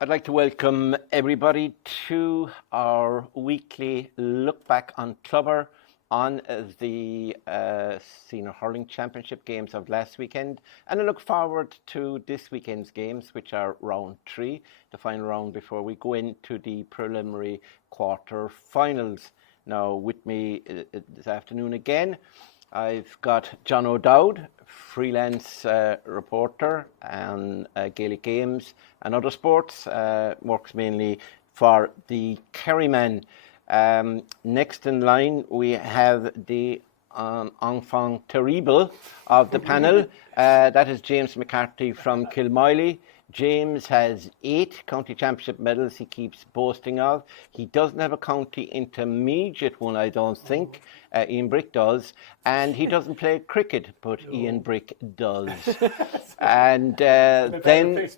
I'd like to welcome everybody to our weekly look back on Clubber on the Senior Hurling Championship games of last weekend, and I look forward to this weekend's games, which are round 3, the final round before we go into the preliminary quarter-finals. Now, with me this afternoon again, I've got John O'Dowd, freelance reporter on Gaelic games and other sports, works mainly for the Kerryman. Next in line, we have the enfant terrible of the panel. That is James McCarthy from Kilmiley. James has 8 county championship medals he keeps boasting of. He doesn't have a county intermediate one, I don't think. Ian Brick does. And he doesn't play cricket, but Ian Brick does. And then,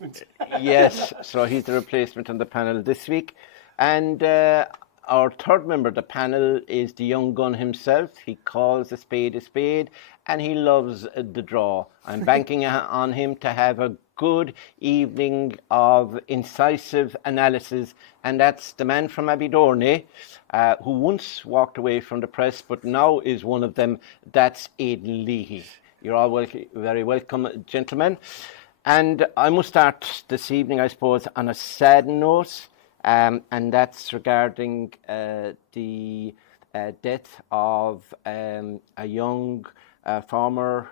yes, so he's the replacement on the panel this week. And our third member of the panel is the young gun himself. He calls a spade, and he loves the draw. I'm banking on him to have a good evening of incisive analysis, and that's the man from Abbeydorney, who once walked away from the press, but now is one of them. That's Aidan Leahy. You're all very welcome, gentlemen. And I must start this evening, I suppose, on a sad note, and that's regarding the death of a young former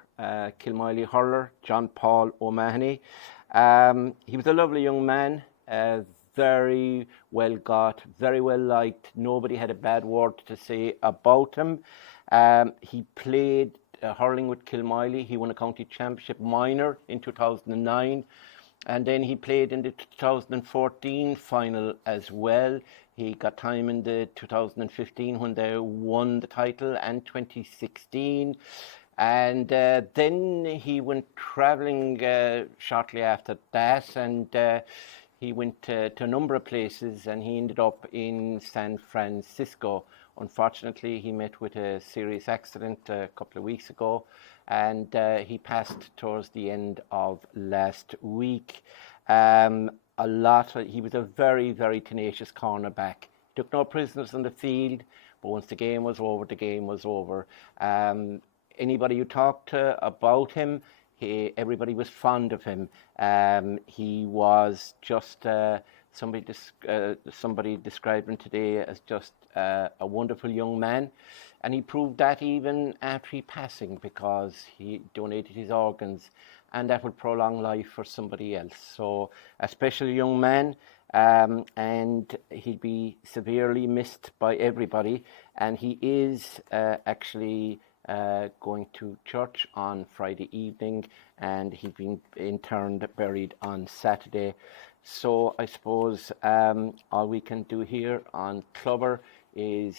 Kilmiley hurler, John Paul O'Mahony. He was a lovely young man, very well got, very well liked. Nobody had a bad word to say about him. He played hurling with Kilmiley. He won a county championship minor in 2009. And then he played in the 2014 final as well. He got time in the 2015 when they won the title, and 2016. And then he went travelling shortly after that, and he went to a number of places, and he ended up in San Francisco. Unfortunately, he met with a serious accident a couple of weeks ago, and he passed towards the end of last week. He was a very, very tenacious cornerback. He took no prisoners on the field, but once the game was over, the game was over. Anybody you talked to about him, everybody was fond of him. He was just somebody described him today as just a wonderful young man, and he proved that even after he passing, because he donated his organs, and that would prolong life for somebody else. So a special young man, and he'd be severely missed by everybody. And he is actually going to church on Friday evening, and he'd been interned, buried on Saturday. So I suppose all we can do here on Clubber is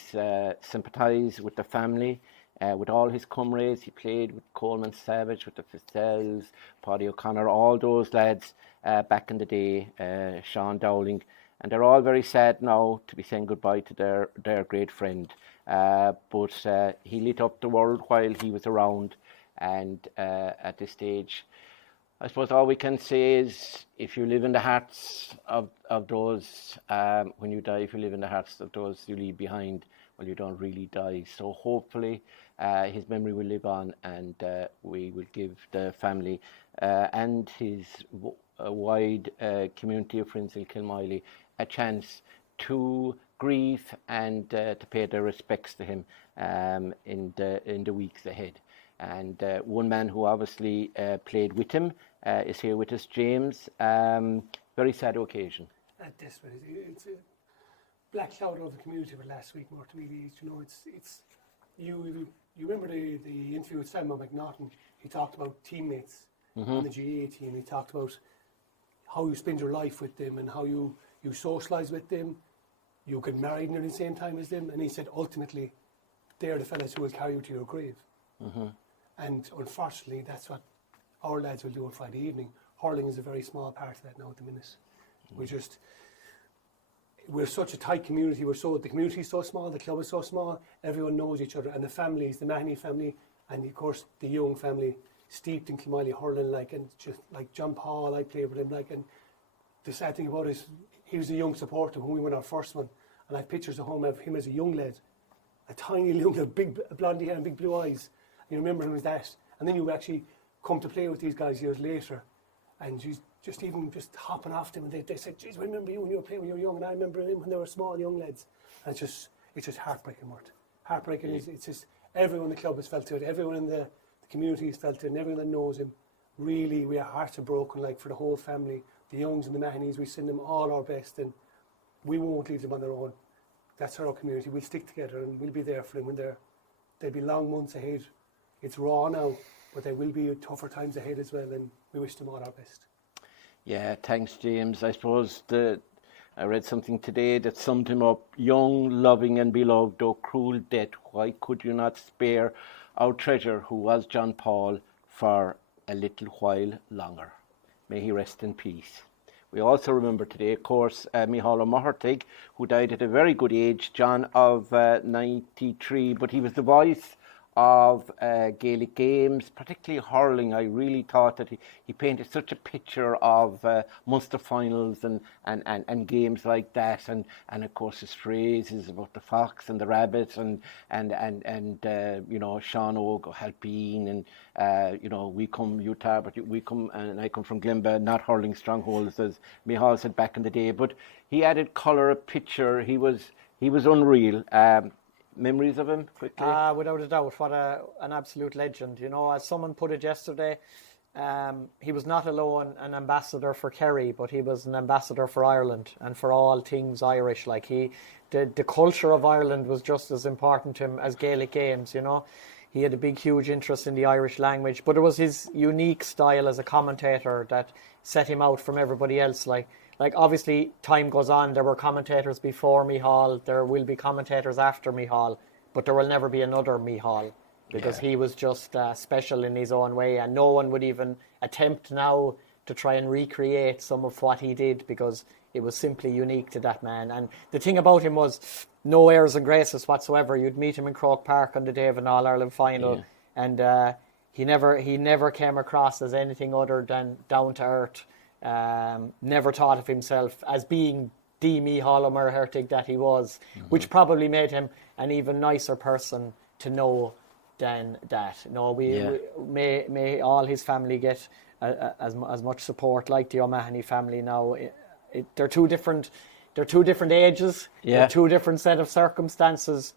sympathise with the family, with all his comrades. He played with Coleman Savage, with the Fistells, Paddy O'Connor, all those lads back in the day, Sean Dowling, and they're all very sad now to be saying goodbye to their great friend. But he lit up the world while he was around, and at this stage, I suppose all we can say is, if you live in the hearts of those, when you die, if you live in the hearts of those you leave behind, well, you don't really die. So hopefully his memory will live on, and we will give the family and his wide community of friends in Kilmiley a chance to grieve and to pay their respects to him in the weeks ahead. And one man who obviously played with him is here with us, James. Very sad occasion. It's a black cloud over the community for last week, Mort Murphy. You know, it's you remember the interview with Simon McNaughton. He talked about teammates on the GA team. He talked about how you spend your life with them and how you socialise with them. You get married near the same time as them, and he said ultimately they're the fellas who will carry you to your grave. And unfortunately, that's what our lads will do on Friday evening. Hurling is a very small part of that now at the minute. We're such a tight community. The community is so small, the club is so small. Everyone knows each other, and the families, the Mahoney family, and of course the Young family, steeped in Kilmiley hurling, and just like John Paul, I played with him, and the sad thing about it is he was a young supporter when we won our first one, and I have pictures at home of him as a young lad, a tiny young lad, big blondie hair and big blue eyes. And you remember him as that, and then you actually come to play with these guys years later, and you just hopping off them, and they said, "Geez, I remember you when you were playing when you were young, and I remember him when they were small young lads." And it's just heartbreaking, Mort. Heartbreaking. Yeah. It's just everyone in the club has felt it, everyone in the community has felt it, and everyone that knows him. Really, our hearts are broken, like for the whole family, the Youngs and the Mahonys. We send them all our best, and we won't leave them on their own. That's our community. We'll stick together, and we'll be there for them when there'll be long months ahead. It's raw now, but there will be tougher times ahead as well, and we wish them all our best. Yeah, thanks, James. I suppose I read something today that summed him up: young, loving and beloved, though cruel death, why could you not spare our treasure, who was John Paul, for a little while longer? May he rest in peace. We also remember today, of course, Micheál McCarthy, who died at a very good age, John, of 93, but he was the voice of Gaelic games, particularly hurling. I really thought that he painted such a picture of Munster finals and games like that, and of course his phrases about the fox and the rabbit and Sean Og, Halpine, and we come Utah, but we come, and I come from Glenba, not hurling strongholds, as Micheál said back in the day. But he added colour, a picture. He was unreal. Memories of him quickly? Without a doubt, what an absolute legend. As someone put it yesterday, he was not alone an ambassador for Kerry, but he was an ambassador for Ireland and for all things Irish. Like the culture of Ireland was just as important to him as Gaelic games. He had a big, huge interest in the Irish language, but it was his unique style as a commentator that set him out from everybody else. Like obviously, time goes on. There were commentators before Micheál. There will be commentators after Micheál, but there will never be another Micheál, because he was just special in his own way, and no one would even attempt now to try and recreate some of what he did, because it was simply unique to that man. And the thing about him was no airs and graces whatsoever. You'd meet him in Croke Park on the day of an All-Ireland final, and he never came across as anything other than down to earth. Never thought of himself as being the Micheál Murphy that he was, which probably made him an even nicer person to know than that. We may all his family get as much support like the O'Mahony family now. They're two different ages, they're two different set of circumstances,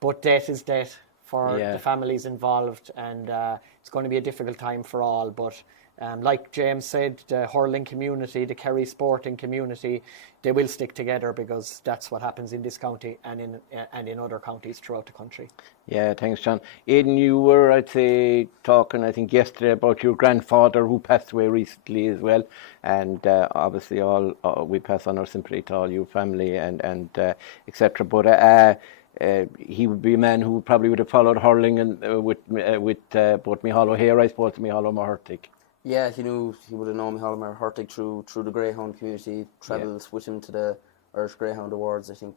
but death is death for the families involved, and it's going to be a difficult time for all. But like James said, the hurling community, the Kerry sporting community, they will stick together, because that's what happens in this county and in other counties throughout the country. Yeah, thanks, John. Aidan, you were, I'd say, talking, I think, yesterday about your grandfather who passed away recently as well, and obviously all we pass on our sympathy to all your family and etc. But he would be a man who probably would have followed hurling and with both Micheál O'Hare, I suppose, and Micheál O'Mahony. Yeah, he would have known Micheál Murphy through the Greyhound community, travelled with him to the Irish Greyhound Awards, I think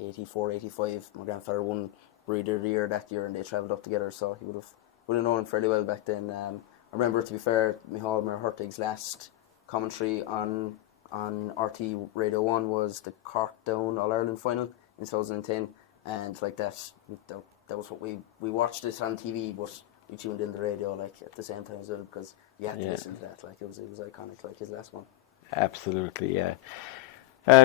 84, 85. My grandfather won Breeder of the Year that year, and they travelled up together, so he would have known him fairly well back then. I remember, to be fair, Micheál Murphy's last commentary on RT Radio 1 was the Cork Down All-Ireland final in 2010, and like that was what we watched this on TV, but we tuned in the radio at the same time as well, because you had to listen to that. It was iconic, like his last one. Absolutely, yeah.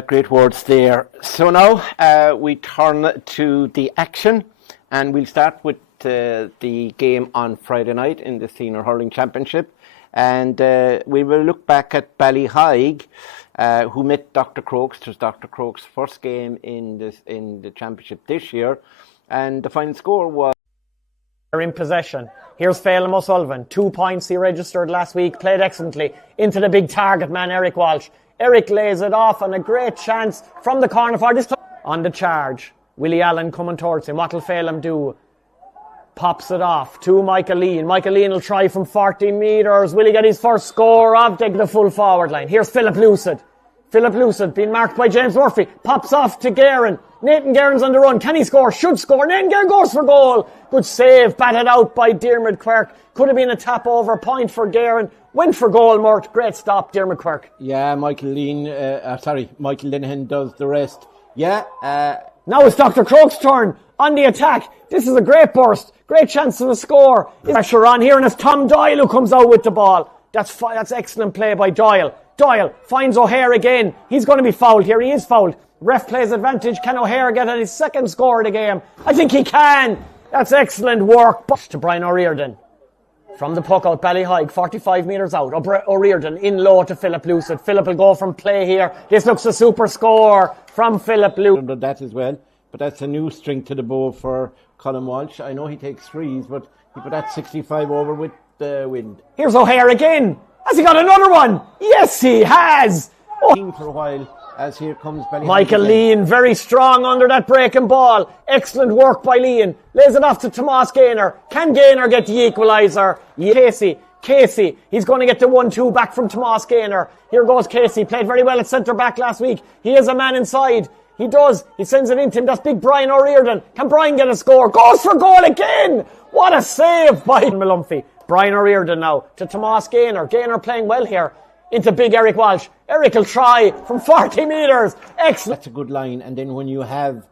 Great words there. So now we turn to the action, and we'll start with the game on Friday night in the Senior Hurling Championship, and we will look back at Ballyheigue, who met Dr. Crokes. It was Dr. Crokes' first game in the championship this year, and the final score was. In possession. Here's Phelan O'Sullivan. 2 points he registered last week. Played excellently into the big target man, Eric Walsh. Eric lays it off, and a great chance from the corner for this. On the charge, Willie Allen coming towards him. What'll Phelan do? Pops it off to Michael Lean. Michael Lean will try from 40 metres. Will he get his first score of the full forward line? Here's Philip Lucid. Philip Lucid being marked by James Murphy. Pops off to Guerin. Nathan Guerin's on the run. Can he score? Should score. Nathan Guerin goes for goal. Good save. Batted out by Diarmuid Quirk. Could have been a tap over point for Guerin. Went for goal, Mort. Great stop, Diarmuid Quirk. Yeah, Michael Linehan does the rest. Yeah. Now it's Dr. Crokes' turn on the attack. This is a great burst. Great chance of a score. Pressure on here, and it's Tom Doyle who comes out with the ball. That's excellent play by Doyle. Doyle finds O'Hare again. He's going to be fouled here. He is fouled. Ref plays advantage. Can O'Hare get his second score of the game? I think he can. That's excellent work. To Brian O'Riordan. From the puck out, Ballyheigue, 45 metres out. O'Riordan in low to Philip Lucid. Philip will go from play here. This looks a super score from Philip Lucid. That as well. But that's a new string to the bow for Colin Walsh. I know he takes threes, but he put that 65 over with the wind. Here's O'Hare again. Has he got another one? Yes, he has. For a while, as here comes Ballyheigue. Michael Lean, very strong under that breaking ball. Excellent work by Lean. Lays it off to Tomas Gaynor. Can Gaynor get the equaliser? Casey, he's going to get the 1-2 back from Tomas Gaynor. Here goes Casey. Played very well at centre back last week. He is a man inside. He does. He sends it into him. That's big Brian O'Riordan. Can Brian get a score? Goes for goal again. What a save by Malumphey. Brian O'Riordan now to Tomas Gaynor. Gaynor playing well here. Into big Eric Walsh. Eric will try from 40 metres. Excellent. That's a good line. And then when you have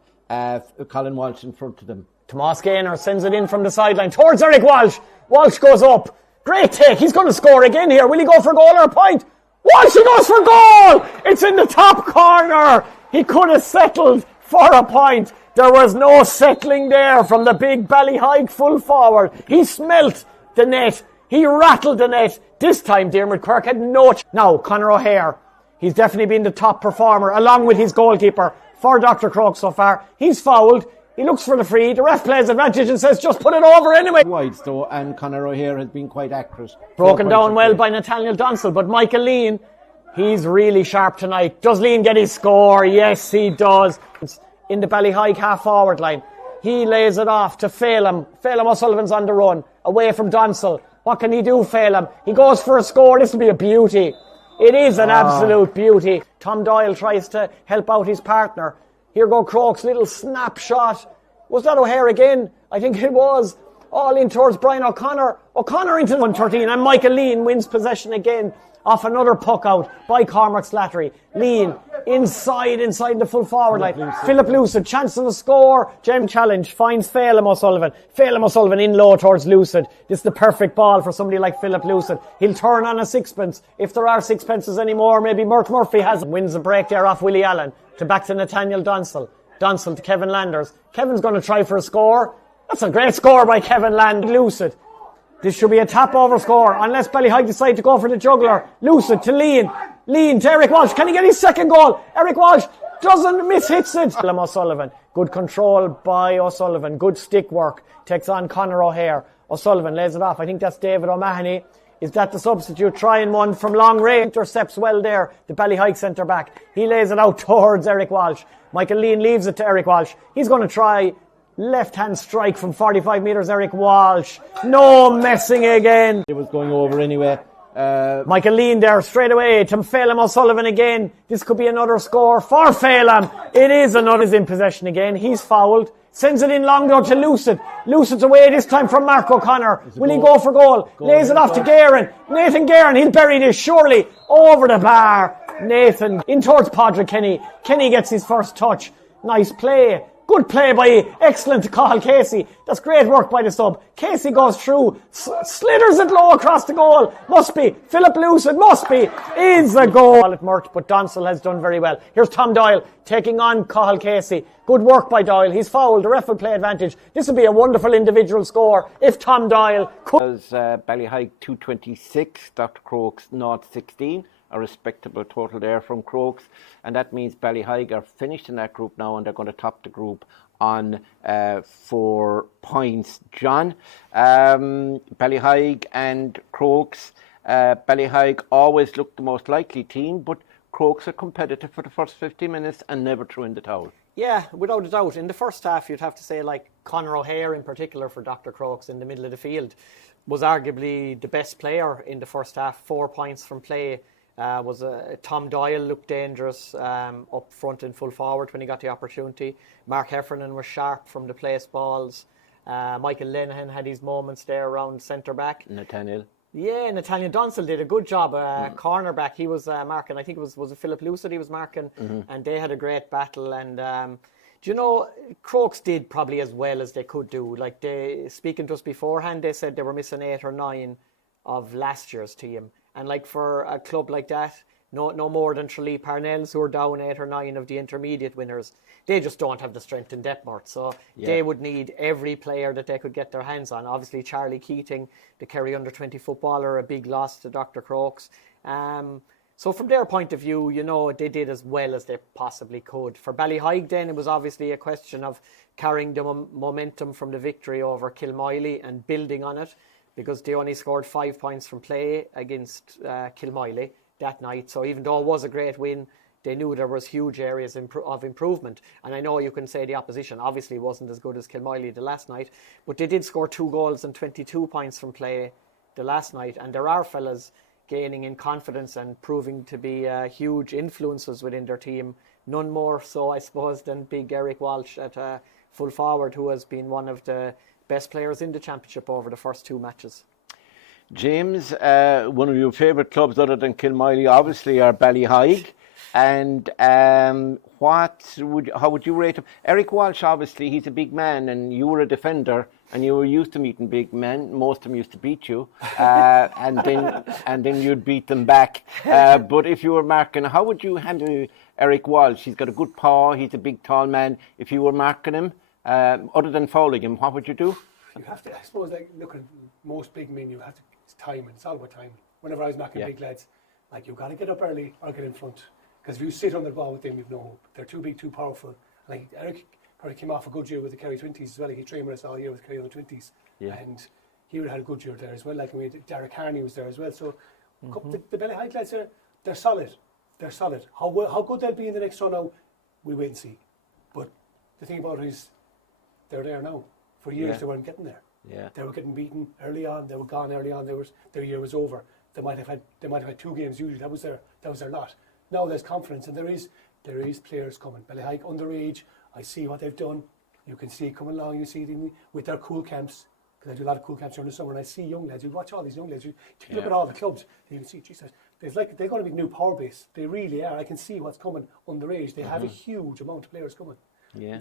Colin Walsh in front of them. Tomas Gaynor sends it in from the sideline towards Eric Walsh. Walsh goes up. Great take. He's going to score again here. Will he go for goal or a point? Walsh, he goes for goal. It's in the top corner. He could have settled for a point. There was no settling there from the big Ballyheigue full forward. He smelt the net. He rattled the net. This time, Diarmuid Quirk had no... Now, Conor O'Hare. He's definitely been the top performer, along with his goalkeeper, for Dr. Crokes so far. He's fouled. He looks for the free. The ref plays advantage and says, just put it over anyway. Wide, though, and Conor O'Hare has been quite accurate. Broken down well by Nathaniel Donsell, but Michael Lean, he's really sharp tonight. Does Lean get his score? Yes, he does. In the Ballyheigue half-forward line. He lays it off to Phelan. Phelan O'Sullivan's on the run, away from Donsell. What can he do, Phelan? He goes for a score. This will be a beauty. It is an absolute beauty. Tom Doyle tries to help out his partner. Here go Crokes, little snapshot. Was that O'Hare again? I think it was. All in towards Brian O'Connor. O'Connor into 113, and Michael Lean wins possession again off another puck out by Cormac Slattery. Lean inside the full forward line. Philip Lucid, chance of a score. James challenge, finds Phelan O'Sullivan. Phelan O'Sullivan in low towards Lucid. This is the perfect ball for somebody like Philip Lucid. He'll turn on a sixpence. If there are sixpences anymore, maybe Mort Murphy has them. Wins the break there off Willie Allen. Back to Nathaniel Donsell. Donsell to Kevin Landers. Kevin's going to try for a score. That's a great score by Kevin Landers. Lucid. This should be a tap-over score, unless Ballyheigue decide to go for the juggler. Lucid to Lean. Lean to Eric Walsh. Can he get his second goal? Eric Walsh doesn't miss, hits it. O'Sullivan. Good control by O'Sullivan. Good stick work. Takes on Conor O'Hare. O'Sullivan lays it off. I think that's David O'Mahony. Is that the substitute? Trying one from long range. Intercepts well there. The Ballyheigue centre back. He lays it out towards Eric Walsh. Michael Lean leaves it to Eric Walsh. He's going to try left-hand strike from 45 metres. Eric Walsh. No messing again. It was going over anyway. Michael Lean there straight away to Phelan O'Sullivan again. This could be another score for Phelan. It is another. Is in possession again. He's fouled. Sends it in long though to Lucid. Lucid's away this time from Mark O'Connor. Will he go for goal? Lays it off to Guerin. Nathan Guerin, he'll bury this surely. Over the bar. Nathan in towards Padraig Kenny. Kenny gets his first touch. Nice play. Good play by excellent call Casey. That's great work by the sub. Casey goes through, slithers it low across the goal. Must be. Philip Lucid must be. Is a goal at Mort, but Donsell has done very well. Here's Tom Doyle taking on Cathal Casey. Good work by Doyle. He's fouled. The ref will play advantage. This would be a wonderful individual score if Tom Doyle could. Ballyheigue 226, Dr. Crokes 016. A respectable total there from Crokes, and that means Ballyheigue are finished in that group now, and they're going to top the group on 4 points. John, Ballyheigue and Crokes. Ballyheigue always looked the most likely team, but Crokes are competitive for the first 50 minutes and never threw in the towel. Yeah, without a doubt. In the first half, you'd have to say, like Conor O'Hare in particular for Dr. Crokes in the middle of the field was arguably the best player in the first half. 4 points from play. Tom Doyle looked dangerous up front and full forward when he got the opportunity. Mark Heffernan was sharp from the place balls. Michael Lenihan had his moments there around centre back. Nathaniel. Yeah, Nathaniel Dunsell did a good job. Cornerback, he was marking. I think it was Philip Lucid he was marking, and they had a great battle. And do you know, Crokes did probably as well as they could do. Like, speaking to us beforehand, they said they were missing 8 or 9 of last year's team. And like for a club like that, no more than Tralee Parnells, who are down 8 or 9 of the intermediate winners, they just don't have the strength in depth, Mort. So they would need every player that they could get their hands on. Obviously, Charlie Keating, the Kerry under-20 footballer, a big loss to Dr. Crokes. So from their point of view, you know, they did as well as they possibly could. For Ballyheigue then, it was obviously a question of carrying the momentum from the victory over Kilmoyley and building on it, because they only scored 5 points from play against Kilmoyley that night. So even though it was a great win, they knew there was huge areas of improvement. And I know you can say the opposition obviously wasn't as good as Kilmoyley the last night, but they did score 2 goals and 22 points from play the last night. And there are fellas gaining in confidence and proving to be huge influences within their team. None more so, I suppose, than big Eric Walsh at full forward, who has been one of the best players in the championship over the first 2 matches. James, one of your favourite clubs other than Kilmoyley obviously are Ballyheigue. And how would you rate him? Eric Walsh, obviously, he's a big man, and you were a defender, and you were used to meeting big men. Most of them used to beat you, and then you'd beat them back. But if you were marking, how would you handle Eric Walsh? He's got a good paw. He's a big, tall man. If you were marking him, other than fouling him, what would you do? You have to, I suppose, like, look at most big men, you have to, it's timing. It's all about timing. Whenever I was marking big lads, like, you've got to get up early or get in front. Because if you sit on the ball with them, you've no hope. They're too big, too powerful. Like, Eric probably came off a good year with the Kerry 20s as well. He trained with us all year with Kerry under 20s. Yeah. And he would have had a good year there as well. Like, Derek Carney was there as well. So the Ballyheigue lads, they're solid. They're solid. How good they'll be in the next run now, we'll wait and see. But the thing about it is, they're there now. For years, they weren't getting there. Yeah. They were getting beaten early on. They were gone early on. Their year was over. They might have had 2 games usually. That was their lot. Now there's confidence, and there is players coming. Ballyheigue underage, I see what they've done. You can see it coming along. You see it with their cool camps, because I do a lot of cool camps during the summer, and I see young lads. You watch all these young lads. You look at all the clubs, and you can see, Jesus, they're going to be new power base. They really are. I can see what's coming underage. They have a huge amount of players coming. Yeah.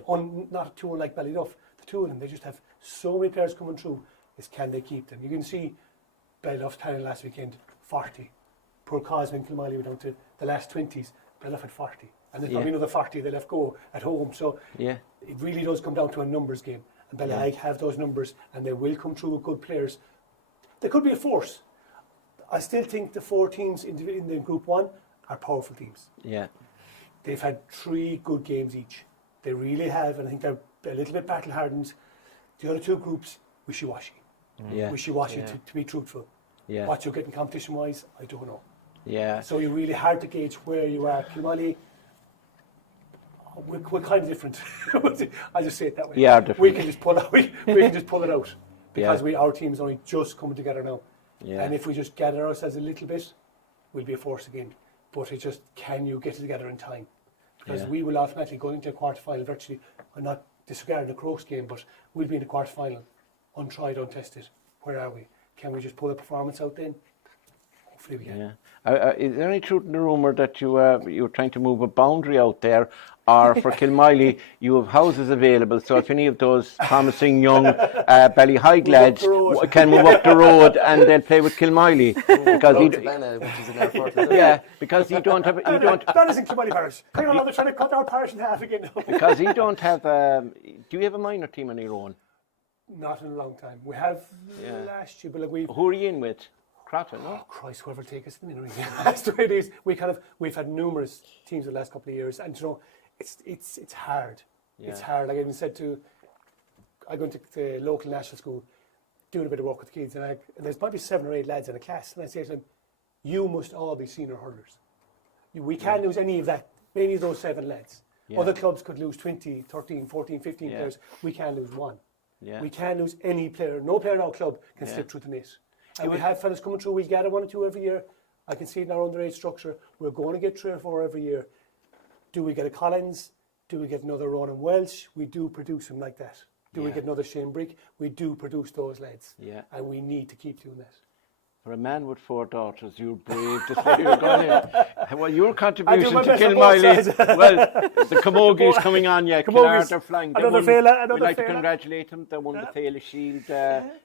Not a tour like Ballyduff. The 2 of them, they just have so many players coming through. Can they keep them? You can see Ballyduff's panel last weekend, 40. Poor Causeway and Kilmoyley were down to the last 20s. Ballyduff had 40. And there's probably another 40 they left go at home. So it really does come down to a numbers game. And Ballyheigue have those numbers, and they will come through with good players. They could be a force. I still think the 4 teams in the Group 1 are powerful teams. Yeah. They've had 3 good games each. They really have, and I think they're a little bit battle-hardened. The other 2 groups, wishy-washy. Wishy-washy, to be truthful. Yeah. What you're getting competition-wise, I don't know. Yeah. So you're really hard to gauge where you are. Kilmoyley, we're kind of different. I'll just say it that way. Yeah, different. We can just pull out. We can just pull it out because our team's only just coming together now. Yeah. And if we just gather ourselves a little bit, we'll be a force again. But it's just, can you get it together in time? Because we will automatically go into a quarter-final virtually. I'm not disregarding the Crokes game, but we'll be in the quarter-final, untried, untested. Where are we? Can we just pull the performance out then? Hopefully we can. Yeah. Is there any truth in the rumour that you're trying to move a boundary out there, or for Kilmoyley you have houses available, so if any of those promising young Ballyheigue lads can move up the road and they'll play with Kilmoyley, because you don't have that isn't Kilmoyley parish. Hang on, they're trying to cut our parish in half again. Because you don't have do you have a minor team on your own? Not in a long time. We have last year, but like who are you in with? Crotta, no? Oh Christ, whoever take us in. That's the way it is. We've had numerous teams the last couple of years, and you know, it's hard. Yeah. It's hard. Like I even said I go into the local national school, doing a bit of work with the kids, and there's probably 7 or 8 lads in a class, and I say to them, you must all be senior hurlers. We can't lose any of those 7 lads. Yeah. Other clubs could lose 20, 13, 14, 15 players. We can't lose 1. Yeah. We can't lose any player. No player in our club can slip through the net. And we have fellas coming through. We gather 1 or 2 every year. I can see it in our underage structure. We're going to get 3 or 4 every year. Do we get a Collins? Do we get another Ronan Welsh? We do produce them like that. Do we get another Shane Brick? We do produce those lads. Yeah. And we need to keep doing that. For a man with 4 daughters, you're brave to say you're going in. Well, your contribution to best on Kilmiley, both well, the Camogie is coming on, yeah. Camogies. Killard are flying. Another fella, We'd like to fella. congratulate them. They won the Fela Shield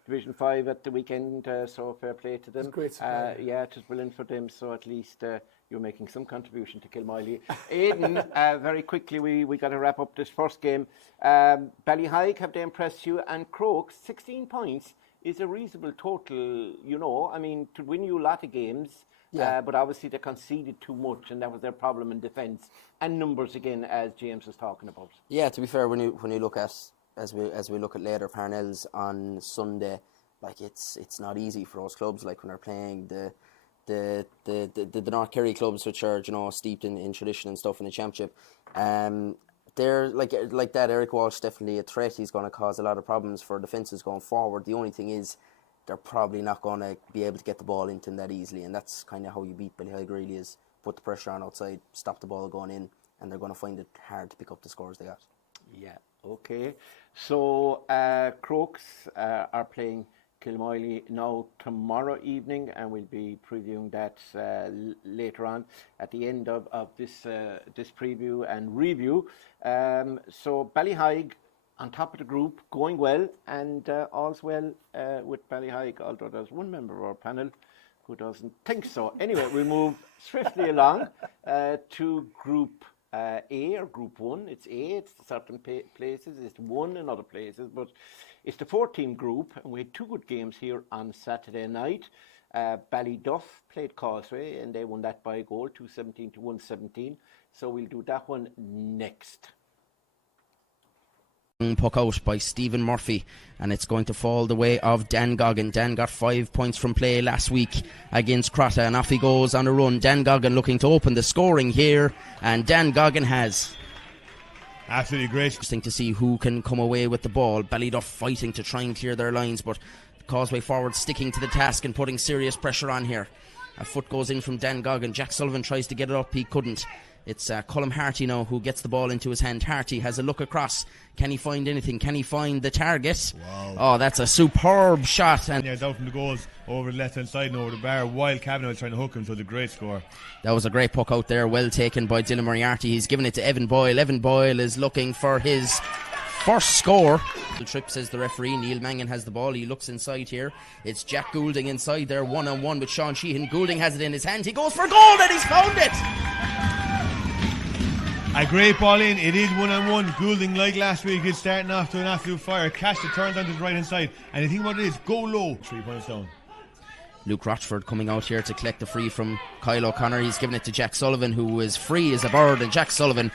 Division 5 at the weekend, so fair play to them. It's great support. Yeah, it was brilliant for them, so at least you're making some contribution to Kilmiley. Aidan, very quickly, we got to wrap up this first game. Ballyheigue, have they impressed you? And Crokes, 16 points. Is a reasonable total, you know. I mean, to win you a lot of games, but obviously they conceded too much, and that was their problem in defence and numbers again, as James was talking about. Yeah, to be fair, when you look at as we look at later Parnells on Sunday, like it's not easy for those clubs. Like when they're playing the North Kerry clubs, which are, you know, steeped in tradition and stuff in the championship. They're like that. Eric Walsh definitely a threat. He's going to cause a lot of problems for defences going forward. The only thing is they're probably not going to be able to get the ball into them that easily, and that's kind of how you beat Ballyheigue. Really, is put the pressure on outside, stop the ball going in, and they're going to find it hard to pick up the scores they got. Yeah. Okay. So Crokes are playing Kilmiley now tomorrow evening, and we'll be previewing that later on at the end of this preview and review. So Ballyheigue on top of the group, going well, and all's well with Ballyheigue, although there's one member of our panel who doesn't think so. Anyway, we'll move swiftly along to Group A or Group 1. It's A, it's certain places, it's 1 in other places, but it's the 4-team group, and we had 2 good games here on Saturday night. Ballyduff played Causeway, and they won that by a goal, 217 to 117. So we'll do that one next. Puck out by Stephen Murphy, and it's going to fall the way of Dan Goggin. Dan got 5 points from play last week against Crotta, and off he goes on a run. Dan Goggin looking to open the scoring here, and Dan Goggin has. Absolutely great. Interesting to see who can come away with the ball. Ballyduff fighting to try and clear their lines, but Causeway forward sticking to the task and putting serious pressure on here. A foot goes in from Dan Goggin. Jack Sullivan tries to get it up, he couldn't. It's Colm Harty now who gets the ball into his hand. Harty has a look across. Can he find anything? Can he find the target? Wow. Oh, that's a superb shot. And yeah, down from the goals over the left hand side and over the bar while Kavanagh was trying to hook him, so it's a great score. That was a great puck out there, well taken by Dylan Moriarty. He's given it to Evan Boyle. Evan Boyle is looking for his first score. The trip, says the referee. Neil Mangan has the ball. He looks inside here. It's Jack Goulding inside there, 1-on-1 with Sean Sheehan. Goulding has it in his hand. He goes for goal and he's found it. A great ball in. It is 1-on-1. Goulding, like last week, is starting off to an absolute fire. Cash it turns onto his right hand side, and the thing about it is, go low. 3 points down. Luke Rochford coming out here to collect the free from Kyle O'Connor. He's given it to Jack Sullivan, who is free as a bird. And Jack Sullivan,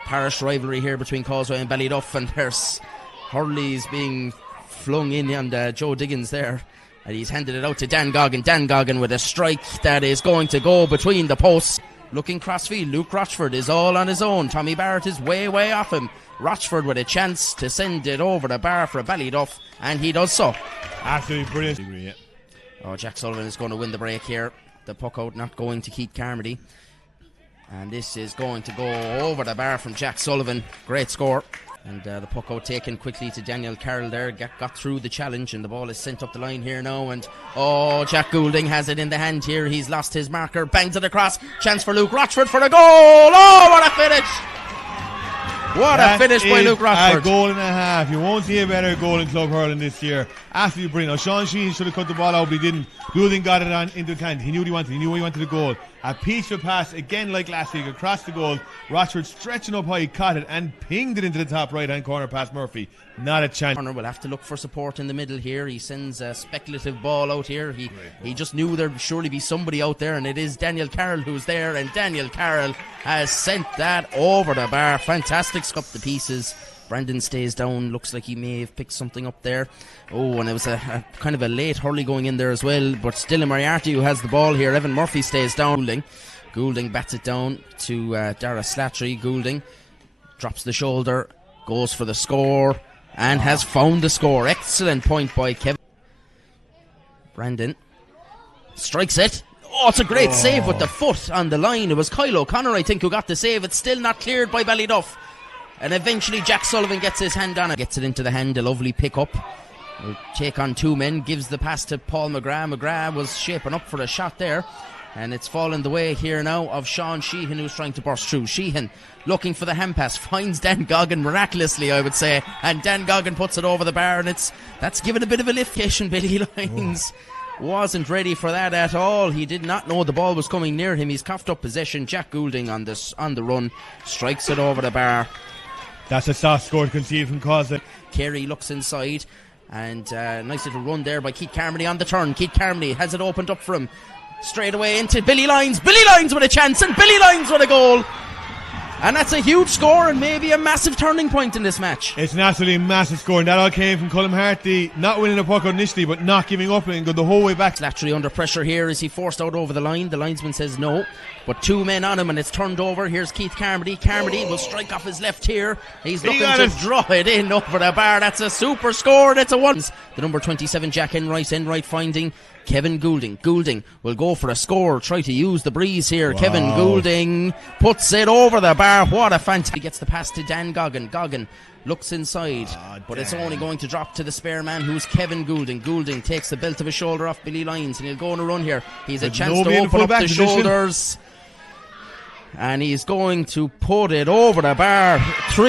parish rivalry here between Causeway and Ballyduff, and there's Hurley's being flung in on Joe Diggins there, and he's handed it out to Dan Goggin. Dan Goggin with a strike that is going to go between the posts. Looking crossfield, Luke Rochford is all on his own. Tommy Barrett is way off him. Rochford with a chance to send it over the bar for Ballyduff, and he does so. Absolutely brilliant. Yeah. Oh, Jack Sullivan is going to win the break here. The puck out not going to Keith Carmody, and this is going to go over the bar from Jack Sullivan. Great score. And the puck out taken quickly to Daniel Carroll there. Got through the challenge, and the ball is sent up the line here now. And Jack Goulding has it in the hand here. He's lost his marker. Bangs it across. Chance for Luke Rochford for the goal. Oh, what a finish! What a finish by Luke Rochford. A goal and a half. You won't see a better goal in club hurling this year. Absolutely brilliant. Now, Sean Sheehan should have cut the ball out, but he didn't. Goulding got it on into the hand. He knew what he wanted. He knew he wanted the goal. A peaceful pass, again like last week, across the goal. Rochford stretching up high, caught it and pinged it into the top right-hand corner past Murphy. Not a chance. Corner will have to look for support in the middle here. He sends a speculative ball out here. He just knew there'd surely be somebody out there, and it is Daniel Carroll who's there, and Daniel Carroll has sent that over the bar. Fantastic scup the pieces. Brandon stays down. Looks like he may have picked something up there. Oh, and it was a kind of a late Hurley going in there as well. But still, Moriarty who has the ball here. Evan Murphy stays down. Goulding bats it down to Dara Slattery. Goulding drops the shoulder, goes for the score, and has found the score. Excellent point by Kevin. Brandon strikes it. Oh, it's a great save with the foot on the line. It was Kyle O'Connor, I think, who got the save. It's still not cleared by Ballyduff. And eventually Jack Sullivan gets his hand on it. Gets it into the hand, a lovely pick-up. Will take on two men, gives the pass to Paul McGrath. McGrath was shaping up for a shot there. And it's fallen the way here now of Sean Sheehan, who's trying to burst through. Sheehan looking for the hand pass, finds Dan Goggin miraculously, I would say, and Dan Goggin puts it over the bar, and that's given a bit of a lift. Billy Lyons wasn't ready for that at all. He did not know the ball was coming near him. He's coughed up possession. Jack Goulding on the run, strikes it over the bar. That's a soft score to concede from Causeway. Kerry looks inside, and nice little run there by Keith Carmody on the turn. Keith Carmody has it opened up for him. Straight away into Billy Lyons. Billy Lyons with a chance, and Billy Lyons with a goal. And that's a huge score and maybe a massive turning point in this match. It's an absolutely massive score, and that all came from Colm Harty not winning a puck out initially, but not giving up and go the whole way back. Slattery under pressure here. Is he forced out over the line? The linesman says no, but two men on him and it's turned over. Here's Keith Carmody. Carmody will strike off his left here. He's looking to draw it in over the bar. That's a super score. That's a one. The number 27 Jack Enright finding Kevin Goulding. Goulding will go for a score, try to use the breeze here. Wow. Kevin Goulding puts it over the bar. What a fantastic. He gets the pass to Dan Goggin. Goggin looks inside, but it's only going to drop to the spare man, who's Kevin Goulding. Goulding takes the belt of his shoulder off Billy Lyons, and he'll go on a run here. He's a chance to open up the shoulders, and he's going to put it over the bar.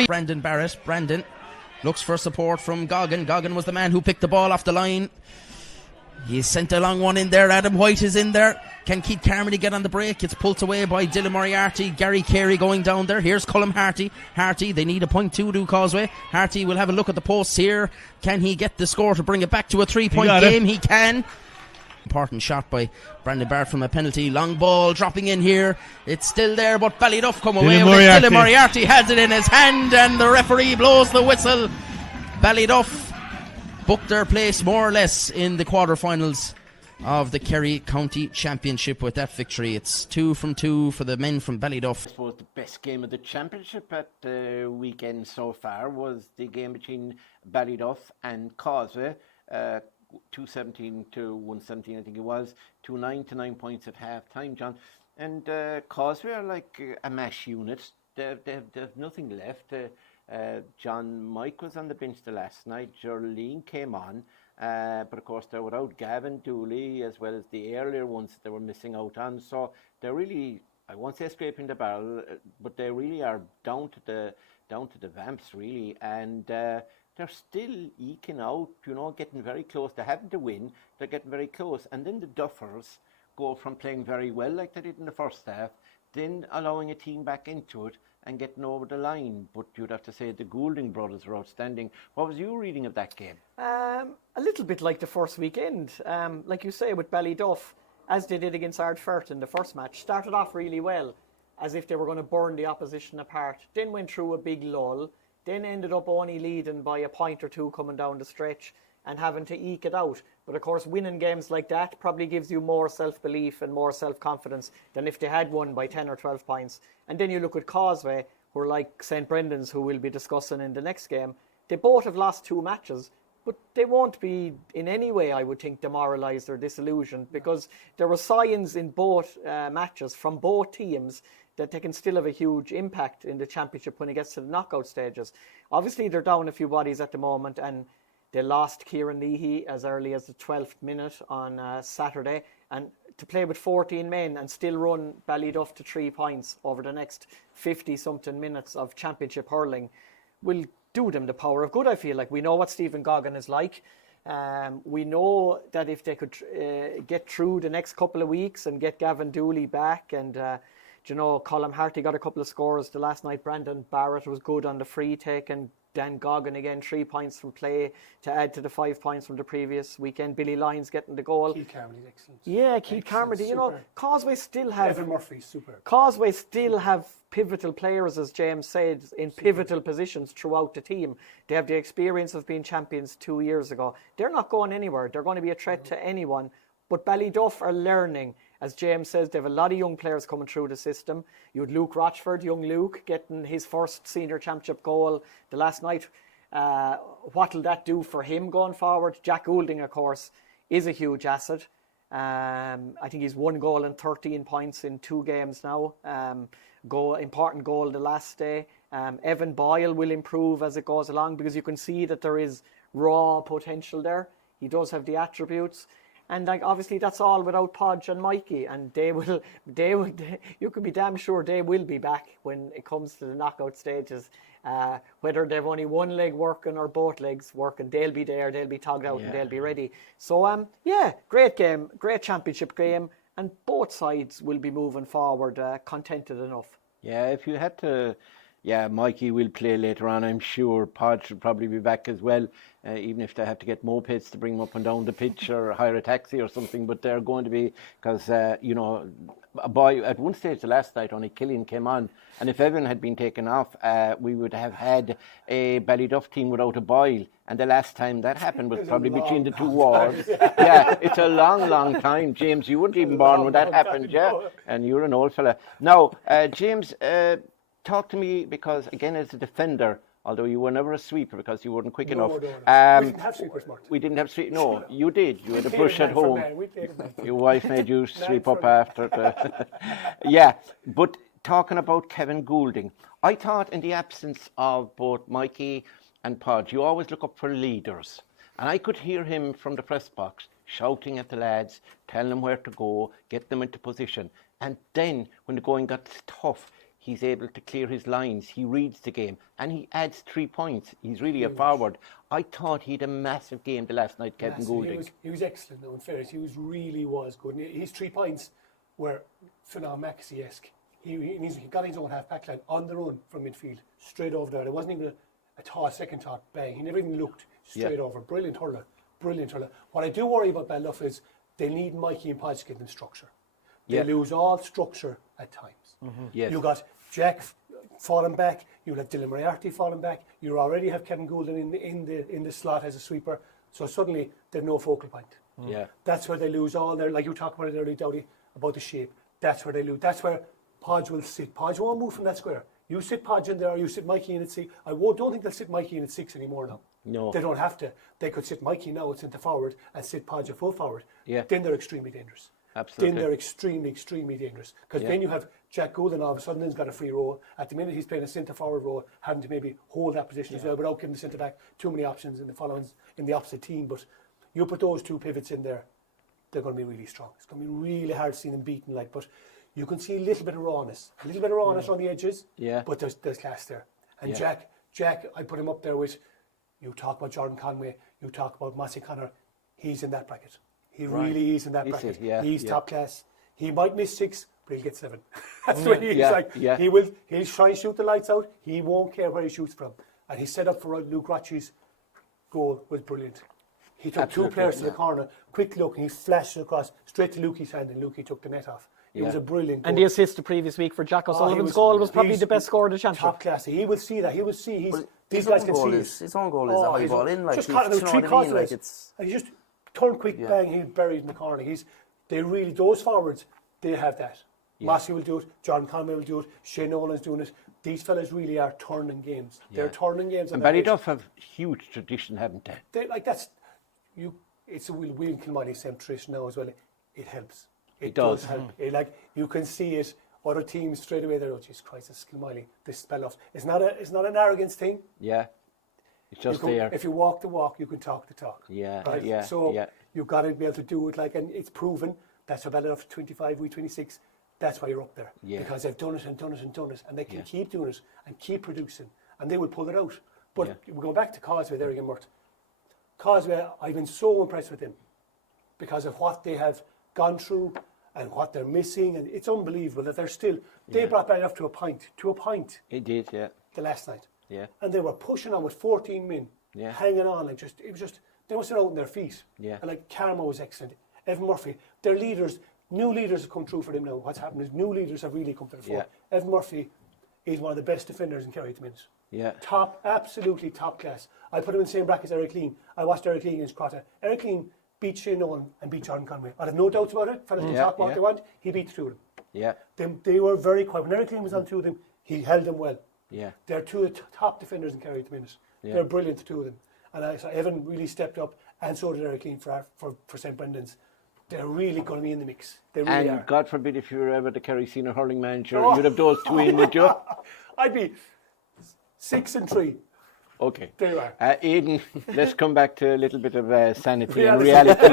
Brandon Barrett. Brandon looks for support from Goggin. Goggin was the man who picked the ball off the line. He's sent a long one in there. Adam White is in there. Can Keith Carmody get on the break? It's pulled away by Dylan Moriarty. Gary Carey going down there. Here's Colm Harty. Harty, they need a point to do Causeway. Harty will have a look at the posts here. Can he get the score to bring it back to a 3-point game? He can. Important shot by Brandon Barrett from a penalty. Long ball dropping in here. It's still there, but Ballyduff come away with it. Dylan Moriarty has it in his hand, and the referee blows the whistle. Ballyduff booked their place more or less in the quarterfinals of the Kerry County Championship with that victory. It's 2 from 2 for the men from Ballyduff. I suppose the best game of the championship at the weekend so far was the game between Ballyduff and Causeway. 217 to 117, I think it was. 2-9 to 9 points at half time, John. And Causeway are like a mash unit. They've nothing left. John Mike was on the bench the last night. Gerline came on, but of course they're without Gavin Dooley as well as the earlier ones that they were missing out on. So they're really, I won't say scraping the barrel, but they really are down to the vamps really, and they're still eking out, getting very close. They're having to win. They're getting very close, and then the Duffers go from playing very well like they did in the first half, then allowing a team back into it and getting over the line. But you'd have to say the Goulding brothers were outstanding. What was your reading of that game? A little bit like the first weekend. Like you say, with Ballyduff, as they did against Ardfert in the first match, started off really well, as if they were going to burn the opposition apart. Then went through a big lull, then ended up only leading by a point or two coming down the stretch and having to eke it out. But of course, winning games like that probably gives you more self-belief and more self-confidence than if they had won by 10 or 12 points. And then you look at Causeway, who are like St. Brendan's, who we'll be discussing in the next game. They both have lost 2 matches, but they won't be in any way, I would think, demoralised or disillusioned, because there were signs in both matches from both teams that they can still have a huge impact in the championship when it gets to the knockout stages. Obviously, they're down a few bodies at the moment, and they lost Kieran Leahy as early as the 12th minute on Saturday. And to play with 14 men and still run Ballyduff to 3 points over the next 50-something minutes of championship hurling will do them the power of good, I feel like. We know what Stephen Goggin is like. We know that if they could get through the next couple of weeks and get Gavin Dooley back, and Colm Harty got a couple of scores the last night. Brandon Barrett was good on the free take, and Dan Goggin again 3 points from play to add to the 5 points from the previous weekend. Billy Lyons getting the goal. Keith Carmody, excellent. Yeah, Keith Carmody. Causeway still have... Evan Murphy, super. Causeway still have pivotal players, as James said, in pivotal positions throughout the team. They have the experience of being champions 2 years ago. They're not going anywhere. They're going to be a threat to anyone. But Ballyduff are learning. As James says, they have a lot of young players coming through the system. You had Luke Rochford, young Luke, getting his first senior championship goal the last night. What will that do for him going forward? Jack Goulding, of course, is a huge asset. I think he's 1 goal and 13 points in 2 games now. Important goal the last day. Evan Boyle will improve as it goes along, because you can see that there is raw potential there. He does have the attributes. And like, obviously that's all without Podge and Mikey, and you can be damn sure they will be back when it comes to the knockout stages. Whether they've only one leg working or both legs working, they'll be there, they'll be togged out, and they'll be ready. So great game, great championship game, and both sides will be moving forward contented enough. Yeah, if you had to, Mikey will play later on, I'm sure. Pod should probably be back as well, even if they have to get mopeds to bring him up and down the pitch or hire a taxi or something. But they're going to be, because, a boy, at one stage the last night, only Killian came on. And if Evan had been taken off, we would have had a Ballyduff team without a Boyle. And the last time that happened was probably between the two wars. It's a long, long time. James, you weren't even born when that happened, and you're an old fella. Now, James, talk to me, because again, as a defender, although you were never a sweeper because you weren't quick enough. We didn't have sweepers, Mort. We didn't have sweepers. No, you did. You had a bush at home. Your wife made you sweep up after. But talking about Kevin Goulding, I thought in the absence of both Mikey and Podge, you always look up for leaders. And I could hear him from the press box shouting at the lads, telling them where to go, get them into position. And then when the going got tough, he's able to clear his lines. He reads the game and he adds 3 points. He's really a forward. I thought he had a massive game the last night, Kevin Goulding. He was excellent, though, in fairness. He really was good. And his 3 points were Maxey-esque. He got his own half-back line on the run from midfield, straight over there. There wasn't even a second thought, bang. He never even looked straight over. Brilliant hurler. What I do worry about Ballyduff is they need Mikey and Podge to give them structure. They lose all structure at times. Yes. You got Jack falling back. You have Dylan Moriarty falling back. You already have Kevin Goulding in the slot as a sweeper. So suddenly they've no focal point. Yeah. That's where they lose all their, like you talked about it earlier, Dowdy, about the shape. That's where they lose. That's where Podge will sit. Podge won't move from that square. You sit Podge in there, or you sit Mikey in at 6. Don't think they'll sit Mikey in at 6 anymore now. No. They don't have to. They could sit Mikey now at centre forward and sit Podge at full forward. Yeah. Then they're extremely dangerous. Absolutely. Then they're extremely dangerous. Because then you have Jack Goulding all of a sudden has got a free role. At the minute he's playing a centre forward role, having to maybe hold that position as well without giving the centre back too many options in the opposite team. But you put those 2 pivots in there, they're going to be really strong. It's going to be really hard to see them beaten. But you can see a little bit of rawness on the edges. Yeah. But there's class there. And Jack, I put him up there with. You talk about Jordan Conway. You talk about Massey Connor. He's in that bracket. He really is in that bracket. He's top class. He might miss 6, but he'll get 7. That's what he's like. Yeah. He'll try and shoot the lights out. He won't care where he shoots from. And his setup for Luke Rocci's goal was brilliant. He took 2 players to the corner, quick look, and he flashed it across straight to Lukey's hand, and Lukey took the net off. It was a brilliant goal. And the assist the previous week for Jack O'Sullivan's goal was probably the best score of the championship. Top class. He will see that. He will see these guys can see it. His own goal is a high ball in. Like, just caught it out 3 quarters. And he just turned quick, bang, he's buried in the corner. Those forwards, they have that. Massey will do it, John Conway will do it, Shane Nolan's doing it. These fellas really are turning games. They're turning games. And Ballyduff have huge tradition, haven't they? It's a Will and Kilmiley same tradition now as well. It helps. It does help. You can see it. Other teams straight away, they're, oh, Jesus Christ, it's Kilmiley. This Ballyduff. It's not an arrogance thing. Yeah. It's just there. If you walk the walk, you can talk the talk. Yeah. Right? Yeah. So you've got to be able to do it and it's proven. That's why Ballyduff 25, we 26. That's why you're up there. Yeah. Because they've done it, and they can keep doing it and keep producing, and they will pull it out. But we're going back to Causeway there again, Mort. Causeway, I've been so impressed with them because of what they have gone through and what they're missing, and it's unbelievable that they're still. They brought Ballyduff to a point. It did, yeah. The last night. Yeah. And they were pushing on with 14 men, hanging on, it was just they must have out on their feet. Yeah. And Karma was excellent. Evan Murphy, their leaders, new leaders have come through for them now. What's happened is new leaders have really come to the fore. Yeah. Evan Murphy is one of the best defenders in Kerry at the minute. Yeah. Absolutely top class. I put him in the same bracket as Eric Lean. I watched Eric Lean against Crotta. Eric Lean beat Shane Nolan and beat Jordan Conway. I have no doubts about it. Fellas can talk what they want. He beat the 2 of them. Yeah. They were very quiet. When Eric Lean was on 2 of them, he held them well. Yeah. They're 2 of the top defenders in Kerry at the minute. Yeah. They're brilliant, the 2 of them. And I saw Evan really stepped up, and so did Eric Lean for St. Brendan's. they're really going to be in the mix. They really And are. God forbid if you were ever the Kerry Senior Hurling manager, you'd have those two in, would you? I'd be 6-3. Okay. There you are. Aidan, let's come back to a little bit of sanity and Reality.